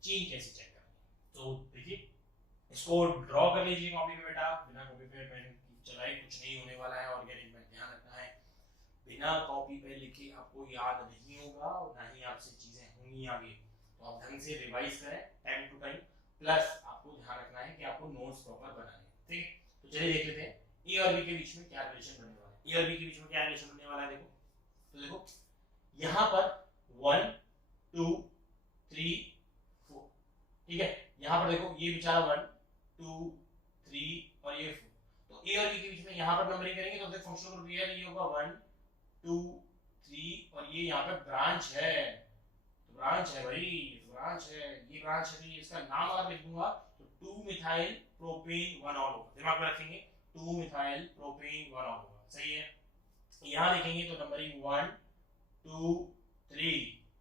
चेन कैसे चेक करनी है। तो देखिए इसको ड्रॉ कर लीजिए कॉपी पे बेटा, बिना कॉपी पे पेन चलाए कुछ नहीं होने वाला है। ऑर्गेनिक में ध्यान रखना है, बिना कॉपी पे लिखे आपको याद नहीं होगा और ना ही आपसे चीजें होंगी आगे। तो आप ढंग से रिवाइज करें टाइम टू टाइम, प्लस आपको ध्यान रखना है कि आपको नोट्स प्रॉपर बनाने हैं। ठीक है, तो चलिए देख लेते हैं ए और बी के बीच में क्या रिलेशन बनने वाला है। ए और बी के बीच में क्या रिलेशन बनने वाला है, देखो तो देखो यहाँ पर 1 2 3 4, ठीक है। यहाँ पर देखो ये बेचारा 1 2 3 और ये 4, तो ए और बी के बीच में यहाँ पर नंबरिंग करेंगे तो फंक्शनल ग्रुप ये होगा 1 2 3 और ये यहाँ पे ब्रांच है, तो ब्रांच है भाई, ब्रांच है, ये ब्रांच है। तो इसका नाम अगर लिख दूंगा तो 2 मिथाइल प्रोपेन 1 ऑल होगा, दिमाग में रखेंगे 2 मिथाइल प्रोपेन 1 ऑल होगा, सही है। यहाँ लिखेंगे तो नंबरिंग 1 2 3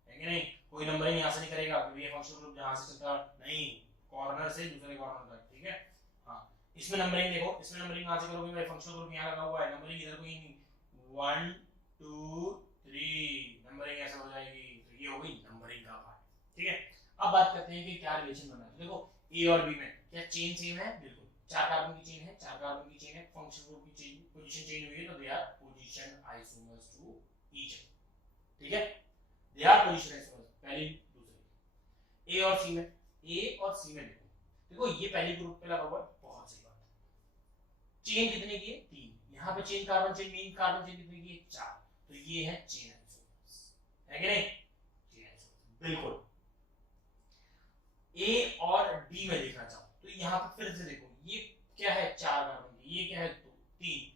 है कि नहीं, कोई नंबरिंग यहाँ से नहीं करेगा क्योंकि ये फंक्शनल ग्रुप जहाँ से चलता नहीं, कॉर्नर से दूसरे कॉर्नर तक, ठीक है। हाँ, इसमें नंबरिंग देखो, इसमें नंबरिंग कहाँ से करोगे भाई, फंक्शनल ग्रुप यहाँ लगा हुआ है, नंबरिंग इधर कोई नहीं, 1 2 3 नंबरिंग ऐसे हो जाएगी। तो ये हो गई नंबरिंग का पार्ट, ठीक है। अब बात करते हैं कि क्या रिलेशन बना है। देखो ए और बी में क्या चेन सेम है, बिल्कुल 4 कार्बन की चेन है, 4 कार्बन की चेन है, फंक्शनल ग्रुप की चेन पोजीशन चेंज हुई है तो they are position isomers to each other, ठीक है। दे आर पोजीशन आइसोमर्स, पहली दूसरी। ए और सी में, ए और सी में देखो ये पहली ग्रुप पे लगा हुआ है, बहुत सही बात है। चेन कितने की है, 3। यहाँ पे chain carbon chain main carbon chain कितने की है, 4, तो ये है चेन आइसोमर्स, है कि नहीं, चेन आइसोमर्स बिल्कुल। ए और डी में देखना चाहो तो यहाँ पे फिर से देखो ये क्या है, 4 कार्बन की, ये क्या है 2 3,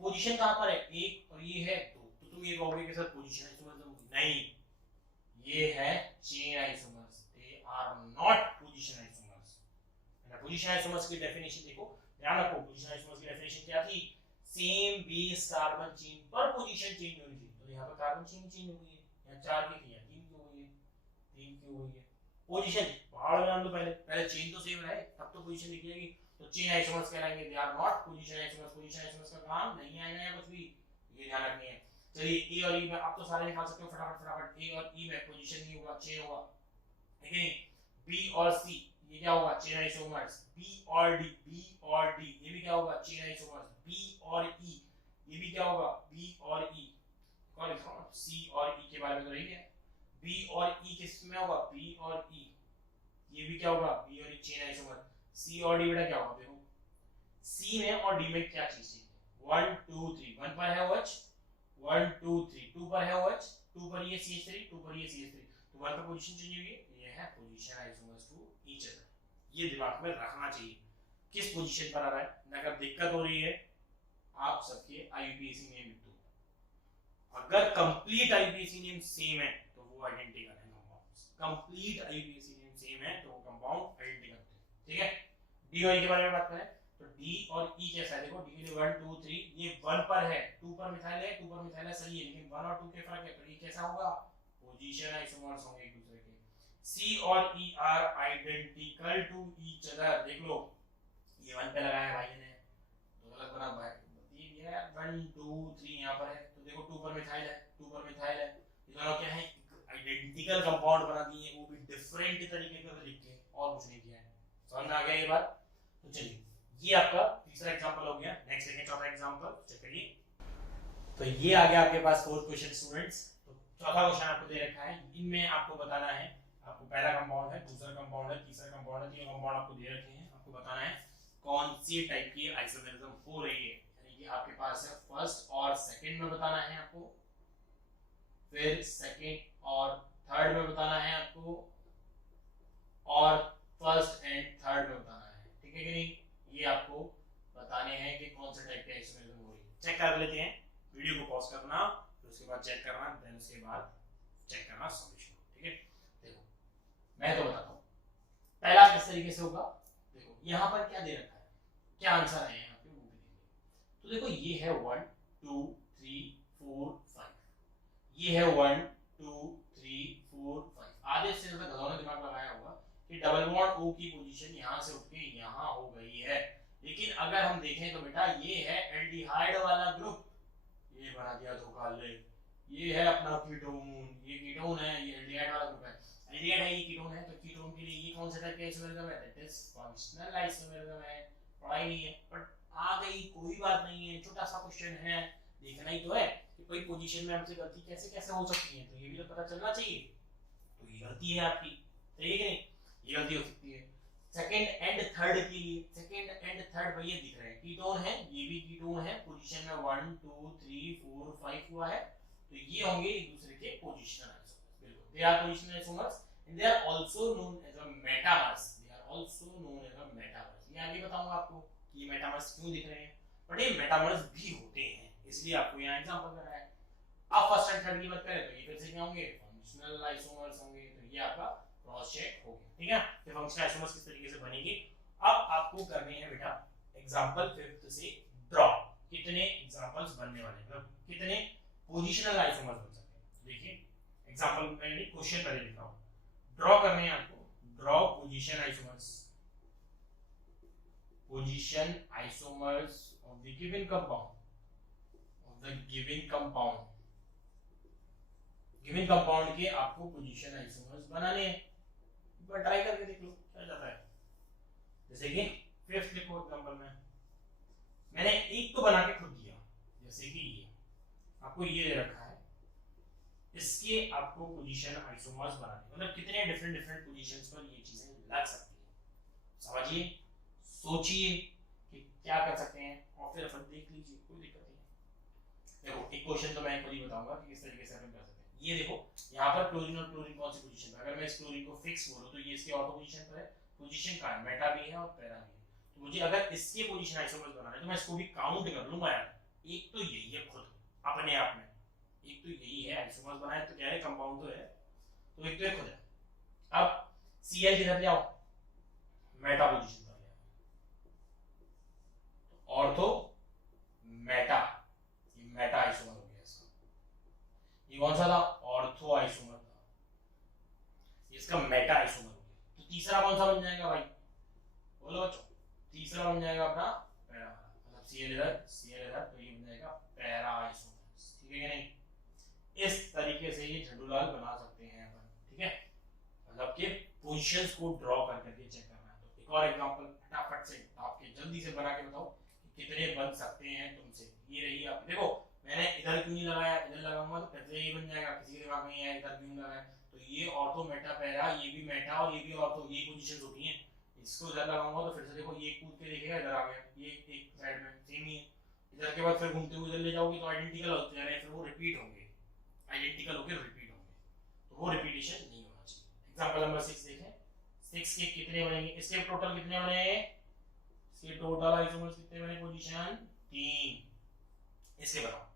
पोजीशन कहां पर है 1 और ये है 2, तो तुम ये कहोगे कि सर पोजीशन आइसोमर्स नहीं, ये है chain isomers, they are not position isomers. ना पोजीशन आइसोमर्स की डेफिनेशन देखो, ध्यान रखो पोजीशन आइसोमर्स की डेफिनेशन क्या थी, सेम बेस कार्बन चेन पर पोजीशन चेंज होनी थी। तो यहाँ पे कार्बन चेन चेंज हो गई है, यहाँ 4 की थी 3 क्यों हुई है, 3 क्यों हुई है, पोजीशन पहाड़ में नाम दो, पहले चेन तो सेम रहे तब तो पोजीशन लिखी जाएगी। तो चेन आइसोमर्स कहलाएंगे, they are not position isomers. Position isomers का काम नहीं आएगा या कुछ भी, ये ध्यान रखनी है। चलिए ए और ई में आप तो सारे निकाल सकते हो फटाफट फटाफट। ए और ई में पोजीशन नहीं होगा, चेन होगा, ठीक है। बी और सी ये क्या होगा, चेन आइसोमर्स। बी और डी, बी और डी ये भी क्या होगा, चेन आइसोमर्स। बी और ई ये भी क्या होगा, बी और ई। कौन लिखा हूं, सी और ई के बारे में तो रही है। बी और ई किस में होगा, बी और ई ये भी क्या होगा, बी और ई चेन आइसोमर। सी और डी बेटा क्या होगा, देखो सी में और डी में क्या चीज है, 1 2 3, 1 पर है OH, 1 2 3, 2 पर है OH, 2 पर ये CH3, 2 पर ये CH3, तो 1 पर पोजीशन चेंज होगी, ये है position isomers to each other. ये दिमाग में रखना चाहिए किस पोजीशन पर आ रहा है। अगर दिक्कत हो रही है आप सबके IUPAC नेम लिख दो, अगर कंप्लीट IUPAC नेम सेम है तो वो आइडेंटिकल है compounds, complete IUPAC name same है तो वो कंपाउंड आइडेंटिकल है, ठीक है। डी और ई के बारे में बात करें तो डी और ई कैसा है, देखो डी के लिए 1 2 3, ये 1 पर है, 2 पर मिथाइल है, 2 पर मिथाइल है, सही है, लेकिन 1 और 2 के फर्क है, तो ये कैसा होगा, पोजीशन आइसोमर्स होंगे एक दूसरे के। सी और E are identical to each other, देख लो ये 1 पे लगाया है भाई ने तो गलत बना भाई, ये 1 2 3 यहां पर है, तो देखो 2 पर मिथाइल है, 2 पर मिथाइल है, ये दोनों क्या है, आइडेंटिकल कंपाउंड बना दिए, वो भी डिफरेंट तरीके से लिख के, और कुछ नहीं किया है। समझ में आ गया ये बात। तो चलिए ये आपका तीसरा एग्जांपल हो गया, नेक्स्ट देखें चौथा एग्जांपल, चेक करिए। तो ये आ गया आपके पास फोर्थ क्वेश्चन स्टूडेंट्स। तो चौथा क्वेश्चन आपको दे रखा है, इनमें आपको बताना है, आपको पहला कंपाउंड है, दूसरा कंपाउंड है, तीसरा कंपाउंड है, तीन कंपाउंड आपको दे रखे हैं, आपको बताना है कौन सी टाइप की आइसोमेरिज्म हो रही है। यानी कि आपके पास है फर्स्ट और सेकंड में बताना है आपको, फिर सेकंड और थर्ड में बताना है आपको, और फर्स्ट एंड थर्ड में बताना है, ठीक है कि नहीं। ये आपको बताने हैं कि कौन सा टाइप की आइसोमेरिज्म हो रही है। चेक कर लेते हैं, वीडियो को पॉज करना, फिर उसके बाद चेक करना, देन उसके बाद चेक करना सॉल्यूशन, ठीक है। देखो मैं तो बताता हूं पहला किस तरीके से होगा। देखो यहां पर क्या दे रखा है, क्या आंसर है यहाँ पे वो भी देंगे। तो देखो ये है 1 2 3 4 5, ये है 1 2 3 4 5। आधे से ज्यादा गधों ने दिमाग लगाया होगा कि डबल बॉन्ड O की पोजीशन यहां से उठ के यहां हो गई है, लेकिन अगर हम देखें तो बेटा ये है एल्डिहाइड वाला ग्रुप, ये बना दिया धोखा ले, ये है अपना कीटोन, ये कीटोन है, ये एल्डिहाइड वाला ग्रुप है, एल्डिहाइड है, ये कीटोन है, तो कीटोन के लिए ये कौन सा टाइप का आइसोमेरिज्म है, दैट इज फंक्शनल आइसोमेरिज्म है। पढ़ाई नहीं है बट आ गई, कोई बात नहीं है, छोटा सा क्वेश्चन है, देखना ही तो है कि कोई पोजीशन में हमसे गलती कैसे कैसे हो सकती है, तो ये भी तो पता चलना चाहिए। तो ये गलती है आपकी, सही है कि नहीं, ये गलती हो सकती है। सेकंड एंड थर्ड के लिए, सेकंड एंड थर्ड भैया दिख रहे हैं, कीटोन है, ये भी कीटोन है, पोजीशन में 1 2 3 4 5 हुआ है, तो ये होंगे एक दूसरे के पोजीशनल आइसोमर्स। बिल्कुल, they are positional isomers and they are also known as a metamers, they are also known as a metamers. ये आगे बताऊंगा आपको कि ये मेटामर्स क्यों दिख रहे हैं, बट ये मेटामर्स भी होते हैं, इसलिए आपको यहां एग्जांपल कराया है। अब फर्स्ट एंड थर्ड की बात करें तो ये फिर से क्या होंगे, फंक्शनल आइसोमर्स होंगे, तो ये आपका क्रॉस चेक हो गया, ठीक है। तो फंक्शनल आइसोमर्स किस तरीके से बनेंगे, अब आपको करने हैं बेटा एग्जांपल फिफ्थ से ड्रॉ, कितने एग्जांपल्स बनने वाले हैं, मतलब कितने पोजीशनल आइसोमर्स बन सकते हैं। देखिए एग्जांपल मैंने क्वेश्चन पहले लिखा हूं, ड्रॉ करने हैं आपको, draw position isomers, position isomers of the given compound, of the given compound, given compound के आपको पोजीशन आइसोमर्स बनाने हैं, एक बार ट्राई करके देख लो क्या जाता है। जैसे कि फिफ्थ लिखो एग्जांपल में, मैंने एक तो बना के खुद दिया, जैसे कि ये आपको ये दे रखा है, इसके आपको पोजीशन आइसोमर्स बनाने, मतलब कितने डिफरेंट डिफरेंट पोजीशंस पर ये चीजें लग सकती है, समझिए, सोचिए कि क्या कर सकते हैं और फिर अपन देख लीजिए, कोई दिक्कत नहीं है। देखो एक क्वेश्चन तो मैं खुद ही बताऊंगा कि किस तरीके से अपन कर सकते हैं। ये देखो यहाँ पर क्लोरीन और क्लोरीन कौन सी पोजीशन पर, अगर मैं इस क्लोरीन को फिक्स बोलूं तो ये इसके ऑर्थो पोजीशन पर है, पोजीशन का है, मेटा भी है और पैरा भी है, तो मुझे अगर इसके पोजीशन आइसोमर्स बनाना है तो मैं इसको भी काउंट कर लूंगा यार, एक तो यही है खुद अपने आप में, एक तो यही है आइसोमर्स बनाए तो क्या है, कंपाउंड तो है, तो एक तो ये खुद है। अब Cl किधर ले आओ, मेटा पोजीशन पर ले आओ, तो ऑर्थो मेटा, ये मेटा आइसोमर हो गया इसका, ये कौन सा था, ऑर्थो आइसोमर था, इसका मेटा आइसोमर हो गया, तो तीसरा कौन सा बन जाएगा भाई, बोलो बच्चों, तीसरा बन जाएगा अपना पैरा, मतलब Cl इधर, तो ये बन जाएगा पैरा आइसोमर्स, ठीक है कि नहीं। इस तरीके से ये झंडूलाल बना सकते हैं अपन, ठीक है, मतलब कि पोजीशंस को ड्रॉ कर करके चेक करना है। तो एक और एग्जांपल फटाफट से आपके जल्दी से बना के बताओ कि कितने बन सकते हैं तुमसे। ये रही आप देखो, मैंने इधर क्यों नहीं लगाया, इधर लगाऊंगा तो फिर से ये बन जाएगा, किसी के दिमाग में ये है इधर क्यों लगाया, तो ये ऑर्थो मेटा पैरा, ये भी मेटा और ये भी ऑर्थो, ये पोजीशंस होती हैं, इसको इधर लगाऊंगा तो फिर से देखो ये कूद के देखेगा इधर आ गया, ये एक साइड में सेम ही है, इधर के बाद फिर घूमते हुए इधर ले जाओगे तो आइडेंटिकल होते जा रहे हैं, फिर वो रिपीट होंगे, आइडेंटिकल होकर रिपीट होंगे, तो वो रिपीटेशन नहीं होना चाहिए। एग्जांपल नंबर 6 देखें, 6 के कितने बनेंगे, इसके टोटल कितने बने, इसके टोटल आइसोमर्स कितने बने, पोजीशन 3, इसके बताओ,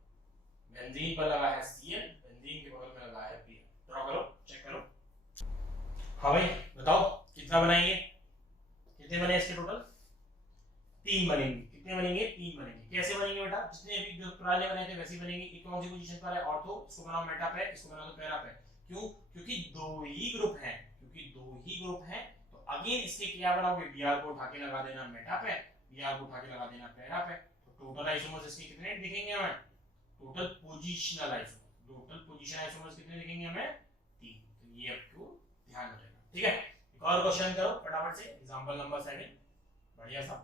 बेंजीन पर लगा है Cl, बेंजीन के बगल में लगा है Pl, ड्रॉ करो चेक करो, हाँ भाई बताओ कितना बनाएंगे, कितने बने इसके टोटल, 3 बनेंगे, कितने बनेंगे, 3 बनेंगे, कैसे बनेंगे बेटा, जितने भी जो पहले बने थे वैसे ही बनेंगे, एक कौन सी पोजीशन पर है, ऑर्थो, इसको बनाओ मेटा पे, इसको बनाओ पैरा पे, क्यों, क्योंकि दो ही ग्रुप हैं, क्योंकि दो ही ग्रुप हैं, तो अगेन इसके क्या बनाओगे, Br को उठा के लगा देना मेटा पे, Br को उठा के लगा देना पैरा पे, तो टोटल आइसोमर्स इसके कितने दिखेंगे हमें, total positional isomers, total position isomers कितने दिखेंगे हमें, 3, तो ये आपको ध्यान रखना, ठीक है। एक और क्वेश्चन करो फटाफट से, एग्जांपल नंबर 7, बढ़िया सा,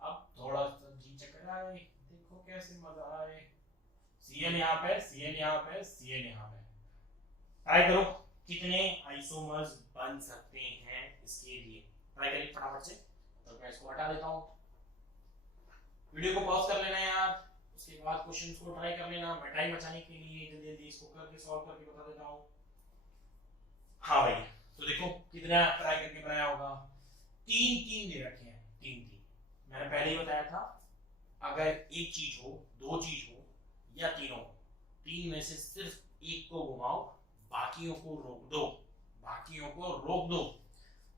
अब थोड़ा सा जी चक्कर आए, देखो कैसे मजा आए, Cl यहाँ पे, Cl यहाँ पे, Cl यहाँ पे, ट्राई करो कितने आइसोमर्स बन सकते हैं, इसके लिए ट्राई करिए फटाफट से, तो मैं इसको हटा देता हूँ, वीडियो को पॉज कर लेना यार, उसके बाद क्वेश्चंस को ट्राई कर लेना, मैं टाइम बचाने के लिए जल्दी जल्दी इसको करके सॉल्व करके बता देता हूँ। हाँ भाई तो देखो कितना ट्राई करके बनाया होगा, 3 दे रखे हैं, 3 मैंने पहले ही बताया था, अगर एक चीज हो, दो चीज हो या तीनों हो, 3 में से सिर्फ एक को घुमाओ, बाकियों को रोक दो, बाकियों को रोक दो,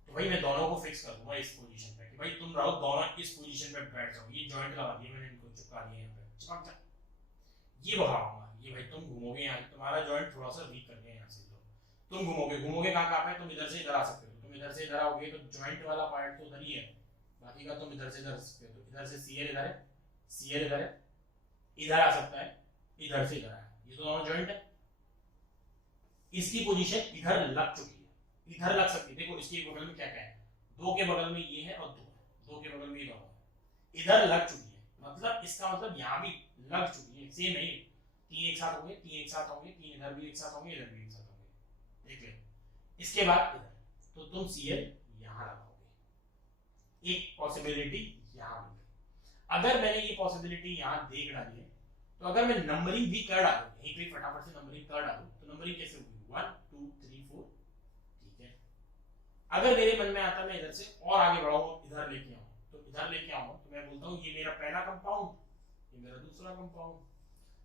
तो भाई मैं दोनों को फिक्स कर दूंगा इस पोजीशन पे कि भाई तुम रहो दोनों इस पोजीशन पे बैठ जाओ, ये जॉइंट लगा दिया मैंने, इनको चिपका दिया यहाँ पे, चिपक जा, ये बढ़ाऊंगा, ये भाई तुम घूमोगे यहाँ, तुम्हारा जॉइंट थोड़ा सा वीक कर दिया यहाँ से, तुम घूमोगे, घूमोगे कहाँ कहाँ पे, तुम इधर से इधर आ सकते हो, तुम इधर से इधर आओगे तो जॉइंट वाला पार्ट तो उधर ही है, बाकी का तुम इधर से इधर सकते हो। तो इधर से Cl इधर है, Cl इधर है, इधर आ सकता है, इधर से इधर आया, ये तो दोनों जॉइंट है। इसकी पोजीशन इधर लग चुकी है, इधर लग सकती है। देखो इसके बगल में क्या क्या है, दो के बगल में ये है और दो है, दो के बगल में ये दोनों है, इधर लग चुकी है, मतलब इसका मतलब यहाँ भी लग चुकी है, सेम है। तीन एक साथ होंगे, तीन एक साथ होंगे, तीन इधर भी एक साथ होंगे, इधर भी एक साथ होंगे, देख ले। इसके बाद इधर तो तुम Cl यहाँ लगाओगे, एक पॉसिबिलिटी यहाँ मिल गई। अगर मैंने ये पॉसिबिलिटी यहाँ देख डाली है, तो अगर मैं नंबरिंग भी कर डालूं, यहीं पे फटाफट से नंबरिंग कर डालूं, तो नंबरिंग कैसे होगी 1 2 3 4, ठीक है। अगर मेरे मन में आता मैं इधर से और आगे बढ़ाऊं, इधर लेके आऊं, तो इधर लेके आऊं तो मैं बोलता हूं ये मेरा पहला कंपाउंड, ये मेरा दूसरा कंपाउंड,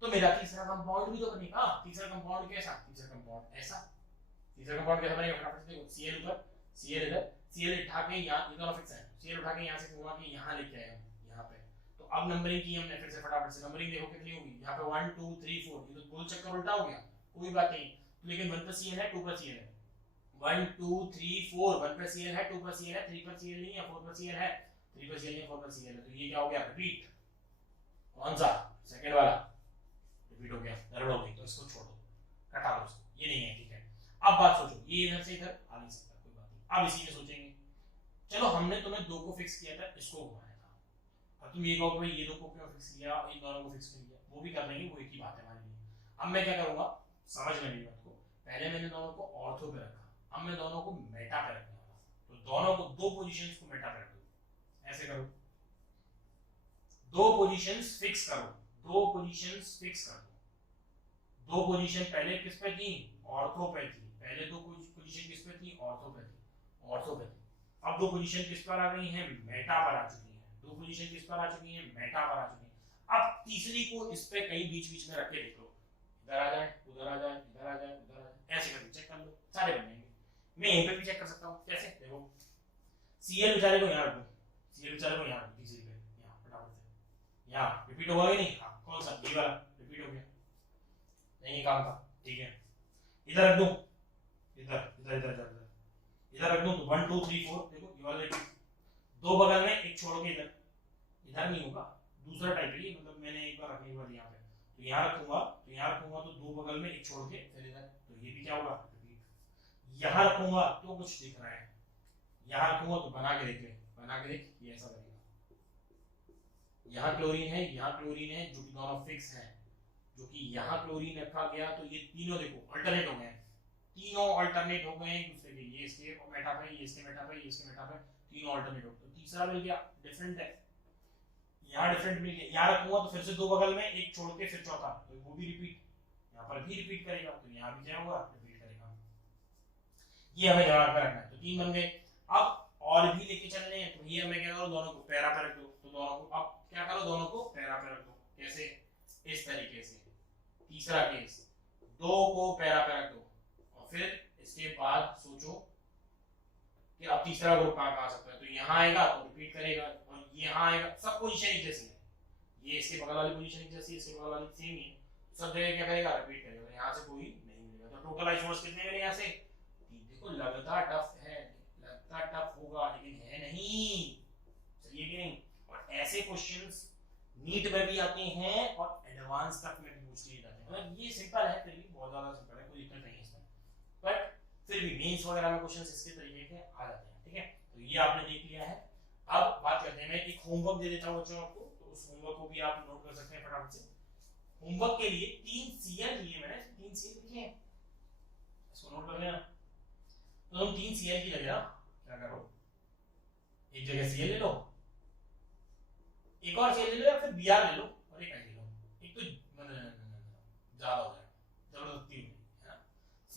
तो मेरा तीसरा कंपाउंड भी तो बनेगा। तीसरा कंपाउंड कैसा, तीसरा कंपाउंड ऐसा, तीसरा कंपाउंड कैसा बनेगा, फटाफट से देखो। Cl ऊपर, Cl इधर, Cl उठा के यहाँ, ये दोनों फिक्स है, Cl उठा के यहाँ से घुमा के यहाँ लेके आए हम यहाँ पे। तो अब नंबरिंग की हमने, फिर से फटाफट से नंबरिंग देखो कितनी होगी, यहाँ पे 1 2 3 4, ये तो गोल चक्कर उल्टा हो गया, कोई बात नहीं। लेकिन 1 पर Cl है, 2 पर Cl है, 1 2 3 4, 1 पर Cl है, 2 पर Cl है, 3 पर Cl नहीं है, 4 पर Cl है, 3 पर Cl नहीं है, 4 पर Cl है, तो ये क्या हो गया, रिपीट। कौन सा, सेकंड वाला रिपीट हो गया, एरर हो गई, तो इसको छोड़ दो, हटा दो इसको, ये नहीं है, ठीक है। अब बात सोचो, ये इधर से इधर आ नहीं सकता, कोई बात नहीं। अब इसी में सोचेंगे, चलो हमने तुम्हें दो को फिक्स किया था, इसको घुमाया था, अब तुम ये कहो भाई ये दो को क्यों फिक्स किया, इन दोनों को फिक्स कर दिया, वो भी कर लेंगे, वो एक ही बात है हमारे लिए। अब मैं क्या करूंगा, समझ लेंगे बात को, पहले मैंने दोनों को ऑर्थो पे रखा, अब मैं दोनों को मेटा पे रखने वाला, तो दोनों को, दो पोजीशंस को मेटा पे रख दो, ऐसे करो, दो पोजीशंस फिक्स करो, दो पोजीशंस फिक्स कर दो। दो पोजीशन पहले किस पे थी, ऑर्थो पे थी, पहले दो पोजीशन किस पे थी, ऑर्थो पे थी, ऑर्थो पे थी। अब दो पोजीशन किस पर आ गई हैं, मेटा पर आ चुकी हैं, दो पोजीशन किस पर आ चुकी हैं, मेटा पर आ चुकी हैं। अब तीसरी को इस पे कहीं बीच बीच में रख के देख लो, इधर आ जाए, उधर आ जाए, इधर आ जाए, उधर आ जाए, ऐसे करके चेक कर लो, सारे बन जाएंगे। मैं यहीं पे भी चेक कर सकता हूँ, कैसे, देखो Cl बेचारे को यहाँ रख दो, Cl बेचारे को यहाँ रख दो, तीसरी पे यहाँ फटाफट से, यहाँ रिपीट होगा कि नहीं, हाँ कौन सा, ये वाला रिपीट हो गया, नहीं काम का, ठीक है। इधर रख दूं, इधर इधर इधर इधर इधर रख दूं, तो 1 2 3 4, देखो ये वाला रिपीट, दो बगल में एक छोड़ के इधर, इधर नहीं होगा, दूसरा टाइप है ये, मतलब मैंने एक बार रखने के बाद यहाँ पे, तो यहाँ रखूंगा, तो यहाँ रखूंगा तो दो बगल में एक छोड़ के फिर इधर, तो ये भी क्या होगा, रिपीट। यहाँ रखूंगा तो कुछ दिख रहा है, यहाँ रखूंगा तो बना के देख ले, बना के देख, ये ऐसा लगेगा, यहाँ क्लोरीन है, यहाँ क्लोरीन है, जो कि दोनों फिक्स है, जो कि यहाँ क्लोरीन रखा गया, तो ये तीनों देखो अल्टरनेट हो गए, तीनों अल्टरनेट हो गए एक दूसरे के, ये इसके मेटा पे, ये इसके मेटा पे, ये इसके मेटा पे, तीनों अल्टरनेट हो गए। तो तीसरा मिल गया, डिफरेंट है, यहाँ डिफरेंट मिल गया, यहाँ रखूंगा तो फिर से दो बगल में एक छोड़ के फिर चौथा, तो वो भी रिपीट, यहाँ पर भी रिपीट करेगा, तो यहाँ भी क्या होगा, रिपीट करेगा। ये हमें दिमाग में रखना है, तो तीन बन गए। अब और भी लेके चलने हैं, तो ये हमें क्या करो, दोनों को पैरा पे रख दो, तो दोनों को अब क्या करो, दोनों को पैरा पे रख दो, कैसे, इस तरीके से। तीसरा केस, दो को पैरा पे रख दो, और फिर इसके बाद सोचो कि अब तीसरा ग्रुप कहाँ आ सकता है, तो यहाँ आएगा तो रिपीट करेगा, और यहाँ आएगा, सब पोजीशन एक जैसी है, ये इसके बगल वाली पोजीशन एक जैसी है, इसके बगल वाली सेम है, सब जगह क्या करेगा, रिपीट करेगा, यहाँ से कोई नहीं मिलेगा। तो टोटल आइसोमर्स कितने मिले यहाँ से, देखो लगता टफ है, लगता टफ होगा, लेकिन है नहीं, सही है कि नहीं। और ऐसे क्वेश्चंस नीट में भी आते हैं और एडवांस तक में भी पूछ लिए जाते हैं, मतलब ये सिंपल है, फिर भी बहुत ज्यादा सिंपल है, कोई दिक्कत नहीं है इसमें, बट फिर भी मेंस वगैरह में क्वेश्चंस इसके तरीके के आ जाते हैं, ठीक है। तो ये आपने देख लिया है। अब बात करते हैं, मैं एक होमवर्क दे देता हूं बच्चों आपको, तो उस होमवर्क को भी आप नोट कर सकते हैं फटाफट से। होमवर्क के लिए 3 Cl लिए मैंने, 3 Cl लिखे हैं, इसको नोट कर लेना। तो तुम 3 Cl की जगह क्या करो, एक जगह Cl ले लो, एक और Cl ले लो, या फिर Br ले लो, और एक ले लो, एक तो ज्यादा हो जाएगा, जबरदस्ती होगी है ना।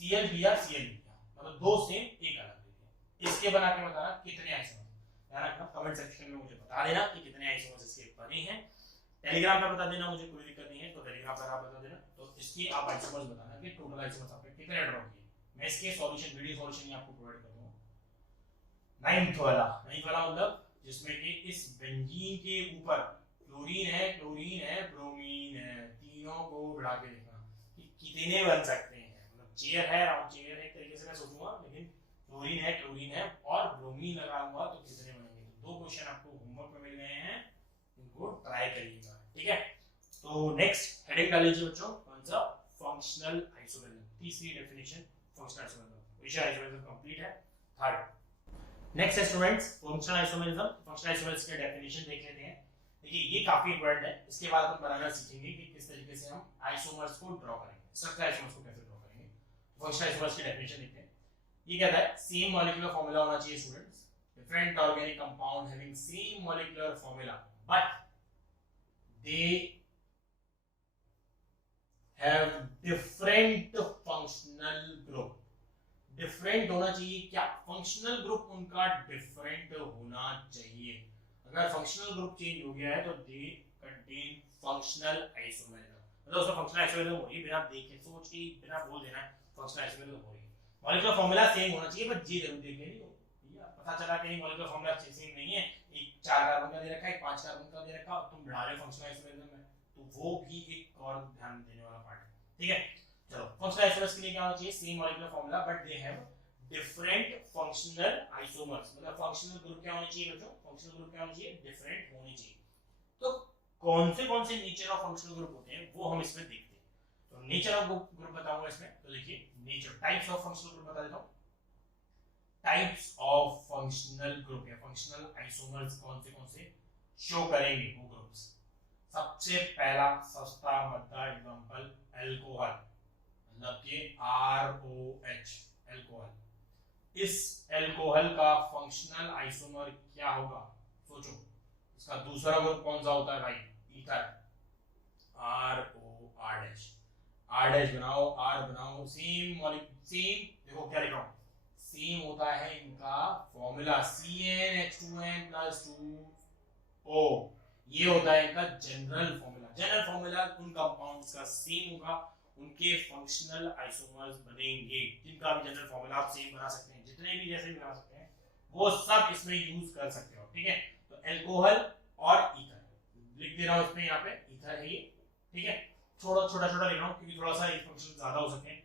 Cl Br Cl मतलब दो सेम एक अलग लेंगे। इसके बना के बताना कितने आइसोमर्स, ध्यान रखना, कमेंट सेक्शन में मुझे बता देना कि कितने आइसोमर्स इसके बने हैं। टेलीग्राम पे बता देना, मुझे कोई दिक्कत नहीं है, तो टेलीग्राम पर आप बता देना। तो इसकी आप आइसोमर्स बताना कि टोटल आइसोमर्स आपने कितने ड्रॉ किए, मैं इसके सॉल्यूशन, वीडियो सॉल्यूशन आपको प्रोवाइड कर दूंगा। नाइन्थ वाला मतलब जिसमें कि इस बेंजीन के ऊपर क्लोरीन है, ब्रोमीन है, तीनों को बढ़ा के देखना कि कितने बन सकते हैं, मतलब चेयर है, राउंड चेयर है, एक तरीके से मैं सोचूंगा, लेकिन क्लोरीन है और ब्रोमीन लगाऊंगा तो कितने बनेंगे। तो दो क्वेश्चन आपको होमवर्क में मिल गए हैं, इनको ट्राई करिएगा, ठीक है। तो नेक्स्ट हेडिंग डाल लीजिए बच्चों, कौन सा, फंक्शनल आइसोमेरिज्म, तीसरी डेफिनेशन फंक्शनल आइसोमेरिज्म, विषय आइसोमेरिज्म कंप्लीट है। थर्ड नेक्स्ट है students functional isomerism. Functional isomerism की डेफिनेशन देख लेते हैं। देखिए ये काफी इंपॉर्टेंट है, इसके बाद हम बनाना सीखेंगे कि किस तरीके से हम आइसोमर्स को ड्रॉ करेंगे, स्ट्रक्चर आइसोमर्स को कैसे ड्रॉ करेंगे। फंक्शनल आइसोमर्स की डेफिनेशन देखते हैं। ये कहता है सेम मॉलिक्यूलर फार्मूला होना चाहिए students, different organic compound having same molecular formula but they have different functional group. Different होना चाहिए क्या, फंक्शनल ग्रुप उनका डिफरेंट होना चाहिए। अगर फंक्शनल ग्रुप चेंज हो गया है तो दे कंटेन फंक्शनल आइसोमेरिज्म, मतलब उसमें फंक्शनल आइसोमेरिज्म हो रही है, बिना देखे सोच के बिना बोल देना है फंक्शनल आइसोमेरिज्म हो रही है। मॉलिक्यूलर फार्मूला सेम होना चाहिए बट ये जरूर देख लेनी हो, पता चला कि नहीं मॉलिक्यूलर फार्मूला सेम नहीं है, एक 4 कार्बन का दे रखा है, एक 5 कार्बन का दे रखा है, तुम बढ़ा रहे हो फंक्शनल आइसोमेरिज्म में, तो वो भी एक और ध्यान देने वाला पार्ट है, ठीक है। चलो फंक्शनल आइसोमर्स के लिए क्या होना चाहिए, same molecular formula but they have different functional isomers, मतलब फंक्शनल ग्रुप क्या होने चाहिए बच्चों, फंक्शनल ग्रुप क्या होने चाहिए, डिफरेंट होने चाहिए। तो कौन से नेचर ऑफ फंक्शनल ग्रुप होते हैं वो हम इसमें देखते हैं। तो नेचर ऑफ ग्रुप बताऊंगा इसमें, तो देखिए nature, types of functional group बता देता हूं। टाइप्स ऑफ फंक्शनल ग्रुप या फंक्शनल आइसोमर्स कौन से शो करेंगे वो ग्रुप्स। सबसे पहला सस्ता मद्दा एग्जांपल अल्कोहल, मतलब कि ROH अल्कोहल। इस अल्कोहल का फंक्शनल आइसोमर क्या होगा, सोचो। इसका दूसरा ग्रुप कौन सा होता है भाई, ईथर, ROR R बनाओ, R बनाओ, सेम देखो क्या लिखा हूं, सेम होता है इनका फॉर्मूला CnH2n+2O, ये होता है इनका जनरल फॉर्मूला। जनरल फॉर्मूला उन कंपाउंड्स का सेम होगा, उनके फंक्शनल आइसोमर्स बनेंगे, जिनका भी जनरल फॉर्मूला आप सेम बना सकते हैं, जितने भी जैसे भी बना सकते हैं वो सब इसमें यूज कर सकते हो, ठीक है। तो अल्कोहल और ईथर लिख दे रहा हूं इसमें, यहाँ पे ईथर है ये, ठीक है। छोटा छोटा लिख रहा हूं क्योंकि थोड़ा सा ये फंक्शन ज्यादा हो सके।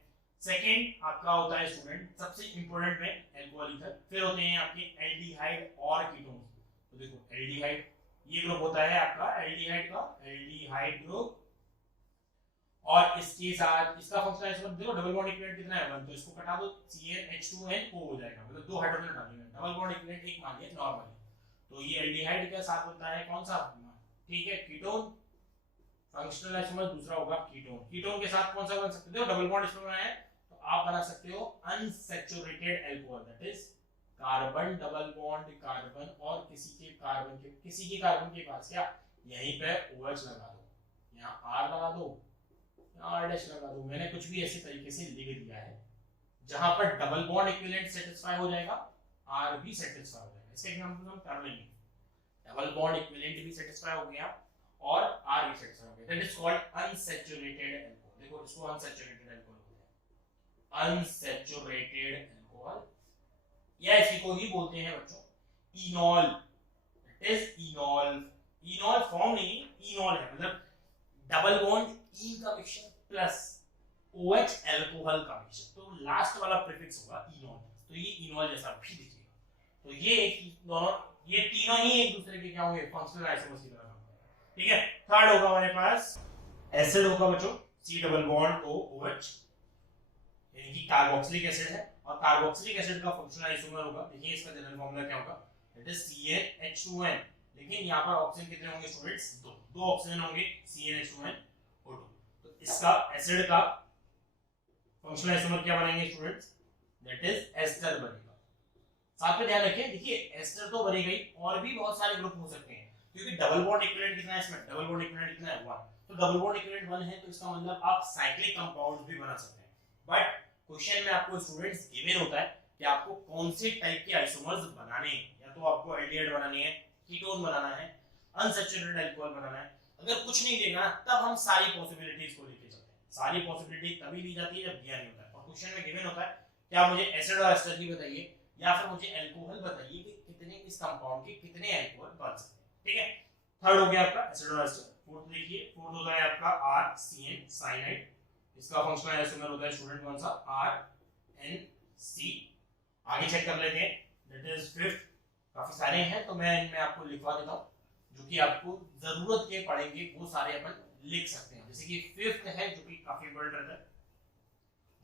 सेकंड आपका होता है स्टूडेंट सबसे इंपॉर्टेंट में अल्कोहल ईथर, फिर होते हैं आपके एल्डिहाइड और कीटोन्स। तो देखो एल्डिहाइड ये ग्रुप होता है आपका एल्डिहाइड का, एल्डिहाइड ग्रुप, और इसके साथ इसका फंक्शनल आइसोमर देखो, डबल बॉन्ड इक्विवेलेंट कितना है 1, तो इसको कटा दो, CnH2n हो जाएगा, मतलब 2 हाइड्रोजन डालेंगे, डबल बॉन्ड इक्विवेलेंट एक मान लिया नॉर्मली। तो ये एल्डिहाइड के साथ होता है कौन सा, ठीक है, कीटोन। फंक्शनल आइसोमर दूसरा होगा कीटोन। कीटोन के साथ कौन सा बन सकते हो, डबल बॉन्ड इसमें बनाया है तो आप बना सकते हो unsaturated alcohol, that is carbon double bond carbon, और किसी के कार्बन के पास क्या, यहीं पे OH लगा दो, यहाँ R लगा दो, यहाँ R' लगा दो। मैंने कुछ भी ऐसे तरीके से लिख दिया है जहां पर डबल बॉन्ड इक्विवेलेंट सेटिस्फाई हो जाएगा, R भी सेटिस्फाई हो जाएगा। इसका एग्जांपल हम कर लेंगे, डबल बॉन्ड इक्विवेलेंट भी सेटिस्फाई हो गया और R भी सेटिस्फाई हो गया, that is called unsaturated alcohol. देखो इसको अनसैचुरेटेड अल्कोहल बोलते हैं, अनसैचुरेटेड अल्कोहल, या इसी को ही बोलते हैं बच्चों इनॉल, दैट इज इनॉल। इनॉल फॉर्म नहीं, इनॉल है मतलब डबल बॉन्ड ई का मिक्सचर प्लस OH अल्कोहल का मिक्सचर, तो लास्ट वाला प्रीफिक्स होगा इनॉल, तो ये इनॉल जैसा भी दिखेगा। तो ये दोनों, ये तीनों ही एक दूसरे के क्या होंगे, फंक्शनल आइसोमर्स की तरह, ठीक है। थर्ड होगा हमारे पास एसिड होगा बच्चों, C डबल बॉन्ड OH, यानी कि कार्बोक्सिलिक एसिड है, और कार्बोक्सिलिक एसिड का फंक्शनल आइसोमर होगा, देखिए इसका जनरल फॉर्मूला क्या होगा, दैट इज CnH2n, लेकिन यहाँ पर ऑप्शन कितने होंगे स्टूडेंट्स, दो ऑप्शन होंगे CnH2n O2। तो इसका एसिड का फंक्शनल आइसोमर क्या बनाएंगे स्टूडेंट्स, दैट इज एस्टर बनेगा। साथ में ध्यान रखिए, देखिए एस्टर तो बनेगा ही, और भी बहुत सारे ग्रुप हो सकते हैं, क्योंकि डबल बॉन्ड इक्विवेलेंट कितना है इसमें, डबल बॉन्ड इक्विवेलेंट कितना है 1, तो डबल बॉन्ड इक्विवेलेंट 1 है, तो इसका मतलब आप साइक्लिक कंपाउंड्स भी बना सकते हैं। बट क्वेश्चन में आपको स्टूडेंट्स गिवन होता है कि आपको कौन से टाइप के आइसोमर्स बनाने हैं, या तो आपको एल्डिहाइड बनानी है, कीटोन बनाना है, अनसैचुरेटेड अल्कोहल बनाना है। अगर कुछ नहीं देगा तब हम सारी पॉसिबिलिटीज को लेके चलते हैं, सारी पॉसिबिलिटी तभी ली जाती है जब दिया नहीं होता है, और क्वेश्चन में गिवन होता है क्या मुझे एसिड और एस्टर ही बताइए, या फिर मुझे अल्कोहल बताइए कि कितने इस कंपाउंड के कितने अल्कोहल बन सकते हैं, ठीक है। थर्ड हो गया आपका एसिड और एस्टर। फोर्थ देखिए, फोर्थ होता है आपका RCN साइनाइड, इसका फंक्शनल आइसोमर होता है स्टूडेंट कौन सा, RNC। आगे चेक कर लेते हैं, दैट इज फिफ्थ, काफी काफी सारे हैं, तो मैं इनमें आपको लिखवा देता हूँ जो कि आपको जरूरत के पड़ेंगे, वो सारे अपन लिख सकते हैं। जैसे कि फिफ्थ है जो कि काफी इंपॉर्टेंट रहता है,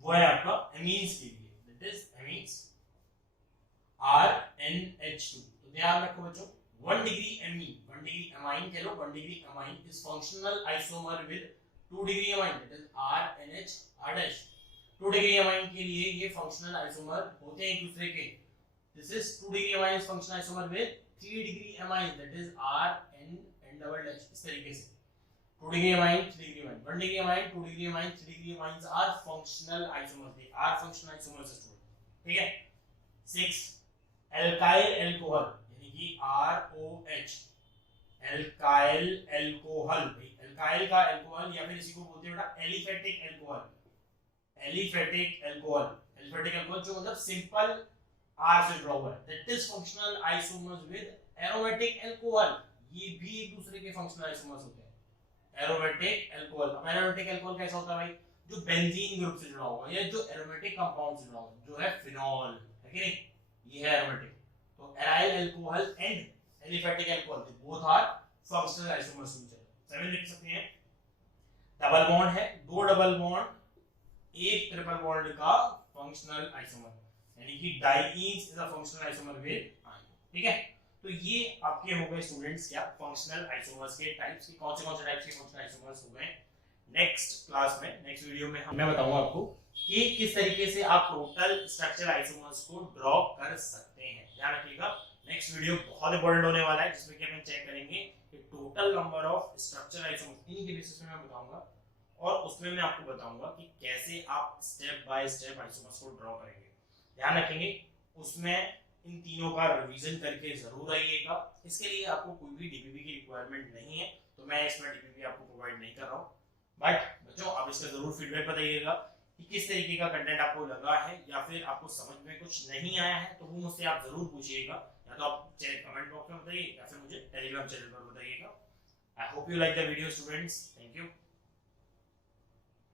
वो है आपका एमीन्स के लिए, दैट इज एमीन्स RNH2। तो ध्यान रखो बच्चों, 1 डिग्री एमीन, 1 डिग्री अमाइन कह लो, 1 degree amine is functional isomer with 2 degree amine, that is RNH R'। 2 degree amine के लिए ये फंक्शनल आइसोमर होते हैं एक दूसरे के। This is 2 degree amine functional isomer with 3 degree amine, that is RN इस तरीके से 2 degree amine, 3 degree amine, 1 degree amine, 2 degree amine, 3 degree amines are functional isomers. They are functional isomers student. ठीक है। 6 alkyl alcohol यानी कि ROH, alkyl alcohol, भाई alkyl का alcohol या फिर इसी को बोलते हैं बेटा aliphatic alcohol, aliphatic alcohol, aliphatic alcohol जो मतलब सिंपल R से जुड़ा हुआ है, that is functional isomers with aromatic alcohol। ये भी एक दूसरे के functional isomers होते हैं। एरोमेटिक अल्कोहल, अब एरोमेटिक अल्कोहल कैसा होता है भाई, जो बेंजीन ग्रुप से जुड़ा हुआ है या जो एरोमेटिक कंपाउंड से जुड़ा हुआ है, जो है फिनॉल, है कि नहीं, ये है एरोमेटिक। तो aryl alcohol and aliphatic alcohol both are functional isomers. 7 लिख सकते हैं। डबल बॉन्ड है, 2 डबल बॉन्ड एक ट्रिपल बॉन्ड का फंक्शनल आइसोमर, यानी कि dienes is a functional isomer with ion. ठीक है, तो ये आपके हो गए स्टूडेंट्स क्या फंक्शनल आइसोमर्स के टाइप्स की, कौन से टाइप्स के फंक्शनल आइसोमर्स हो गए। नेक्स्ट क्लास में, नेक्स्ट वीडियो में मैं बताऊंगा आपको कि किस तरीके से आप टोटल स्ट्रक्चरल आइसोमर्स को ड्रॉ कर सकते हैं। ध्यान रखिएगा, नेक्स्ट वीडियो बहुत इंपॉर्टेंट होने वाला है, जिसमें कि हम चेक करेंगे कि total number of structural isomers, इन्हीं के बेसिस में मैं बताऊंगा, और उसमें मैं आपको बताऊंगा कि कैसे आप स्टेप बाय स्टेप आइसोमर्स को ड्रॉ करेंगे। ध्यान रखेंगे, उसमें इन तीनों का रिवीजन करके जरूर आइएगा। इसके लिए आपको कोई भी डीपीपी की रिक्वायरमेंट नहीं है, तो मैं इसमें डीपीपी आपको प्रोवाइड नहीं कर रहा हूँ। बट बच्चों आप इसका जरूर फीडबैक बताइएगा कि किस तरीके का कंटेंट आपको लगा है, या फिर आपको समझ में कुछ नहीं आया है, तो वो मुझसे आप जरूर पूछिएगा, या तो आप कमेंट बॉक्स में बताइए या फिर मुझे टेलीग्राम चैनल पर बताइएगा। I hope you like the video students.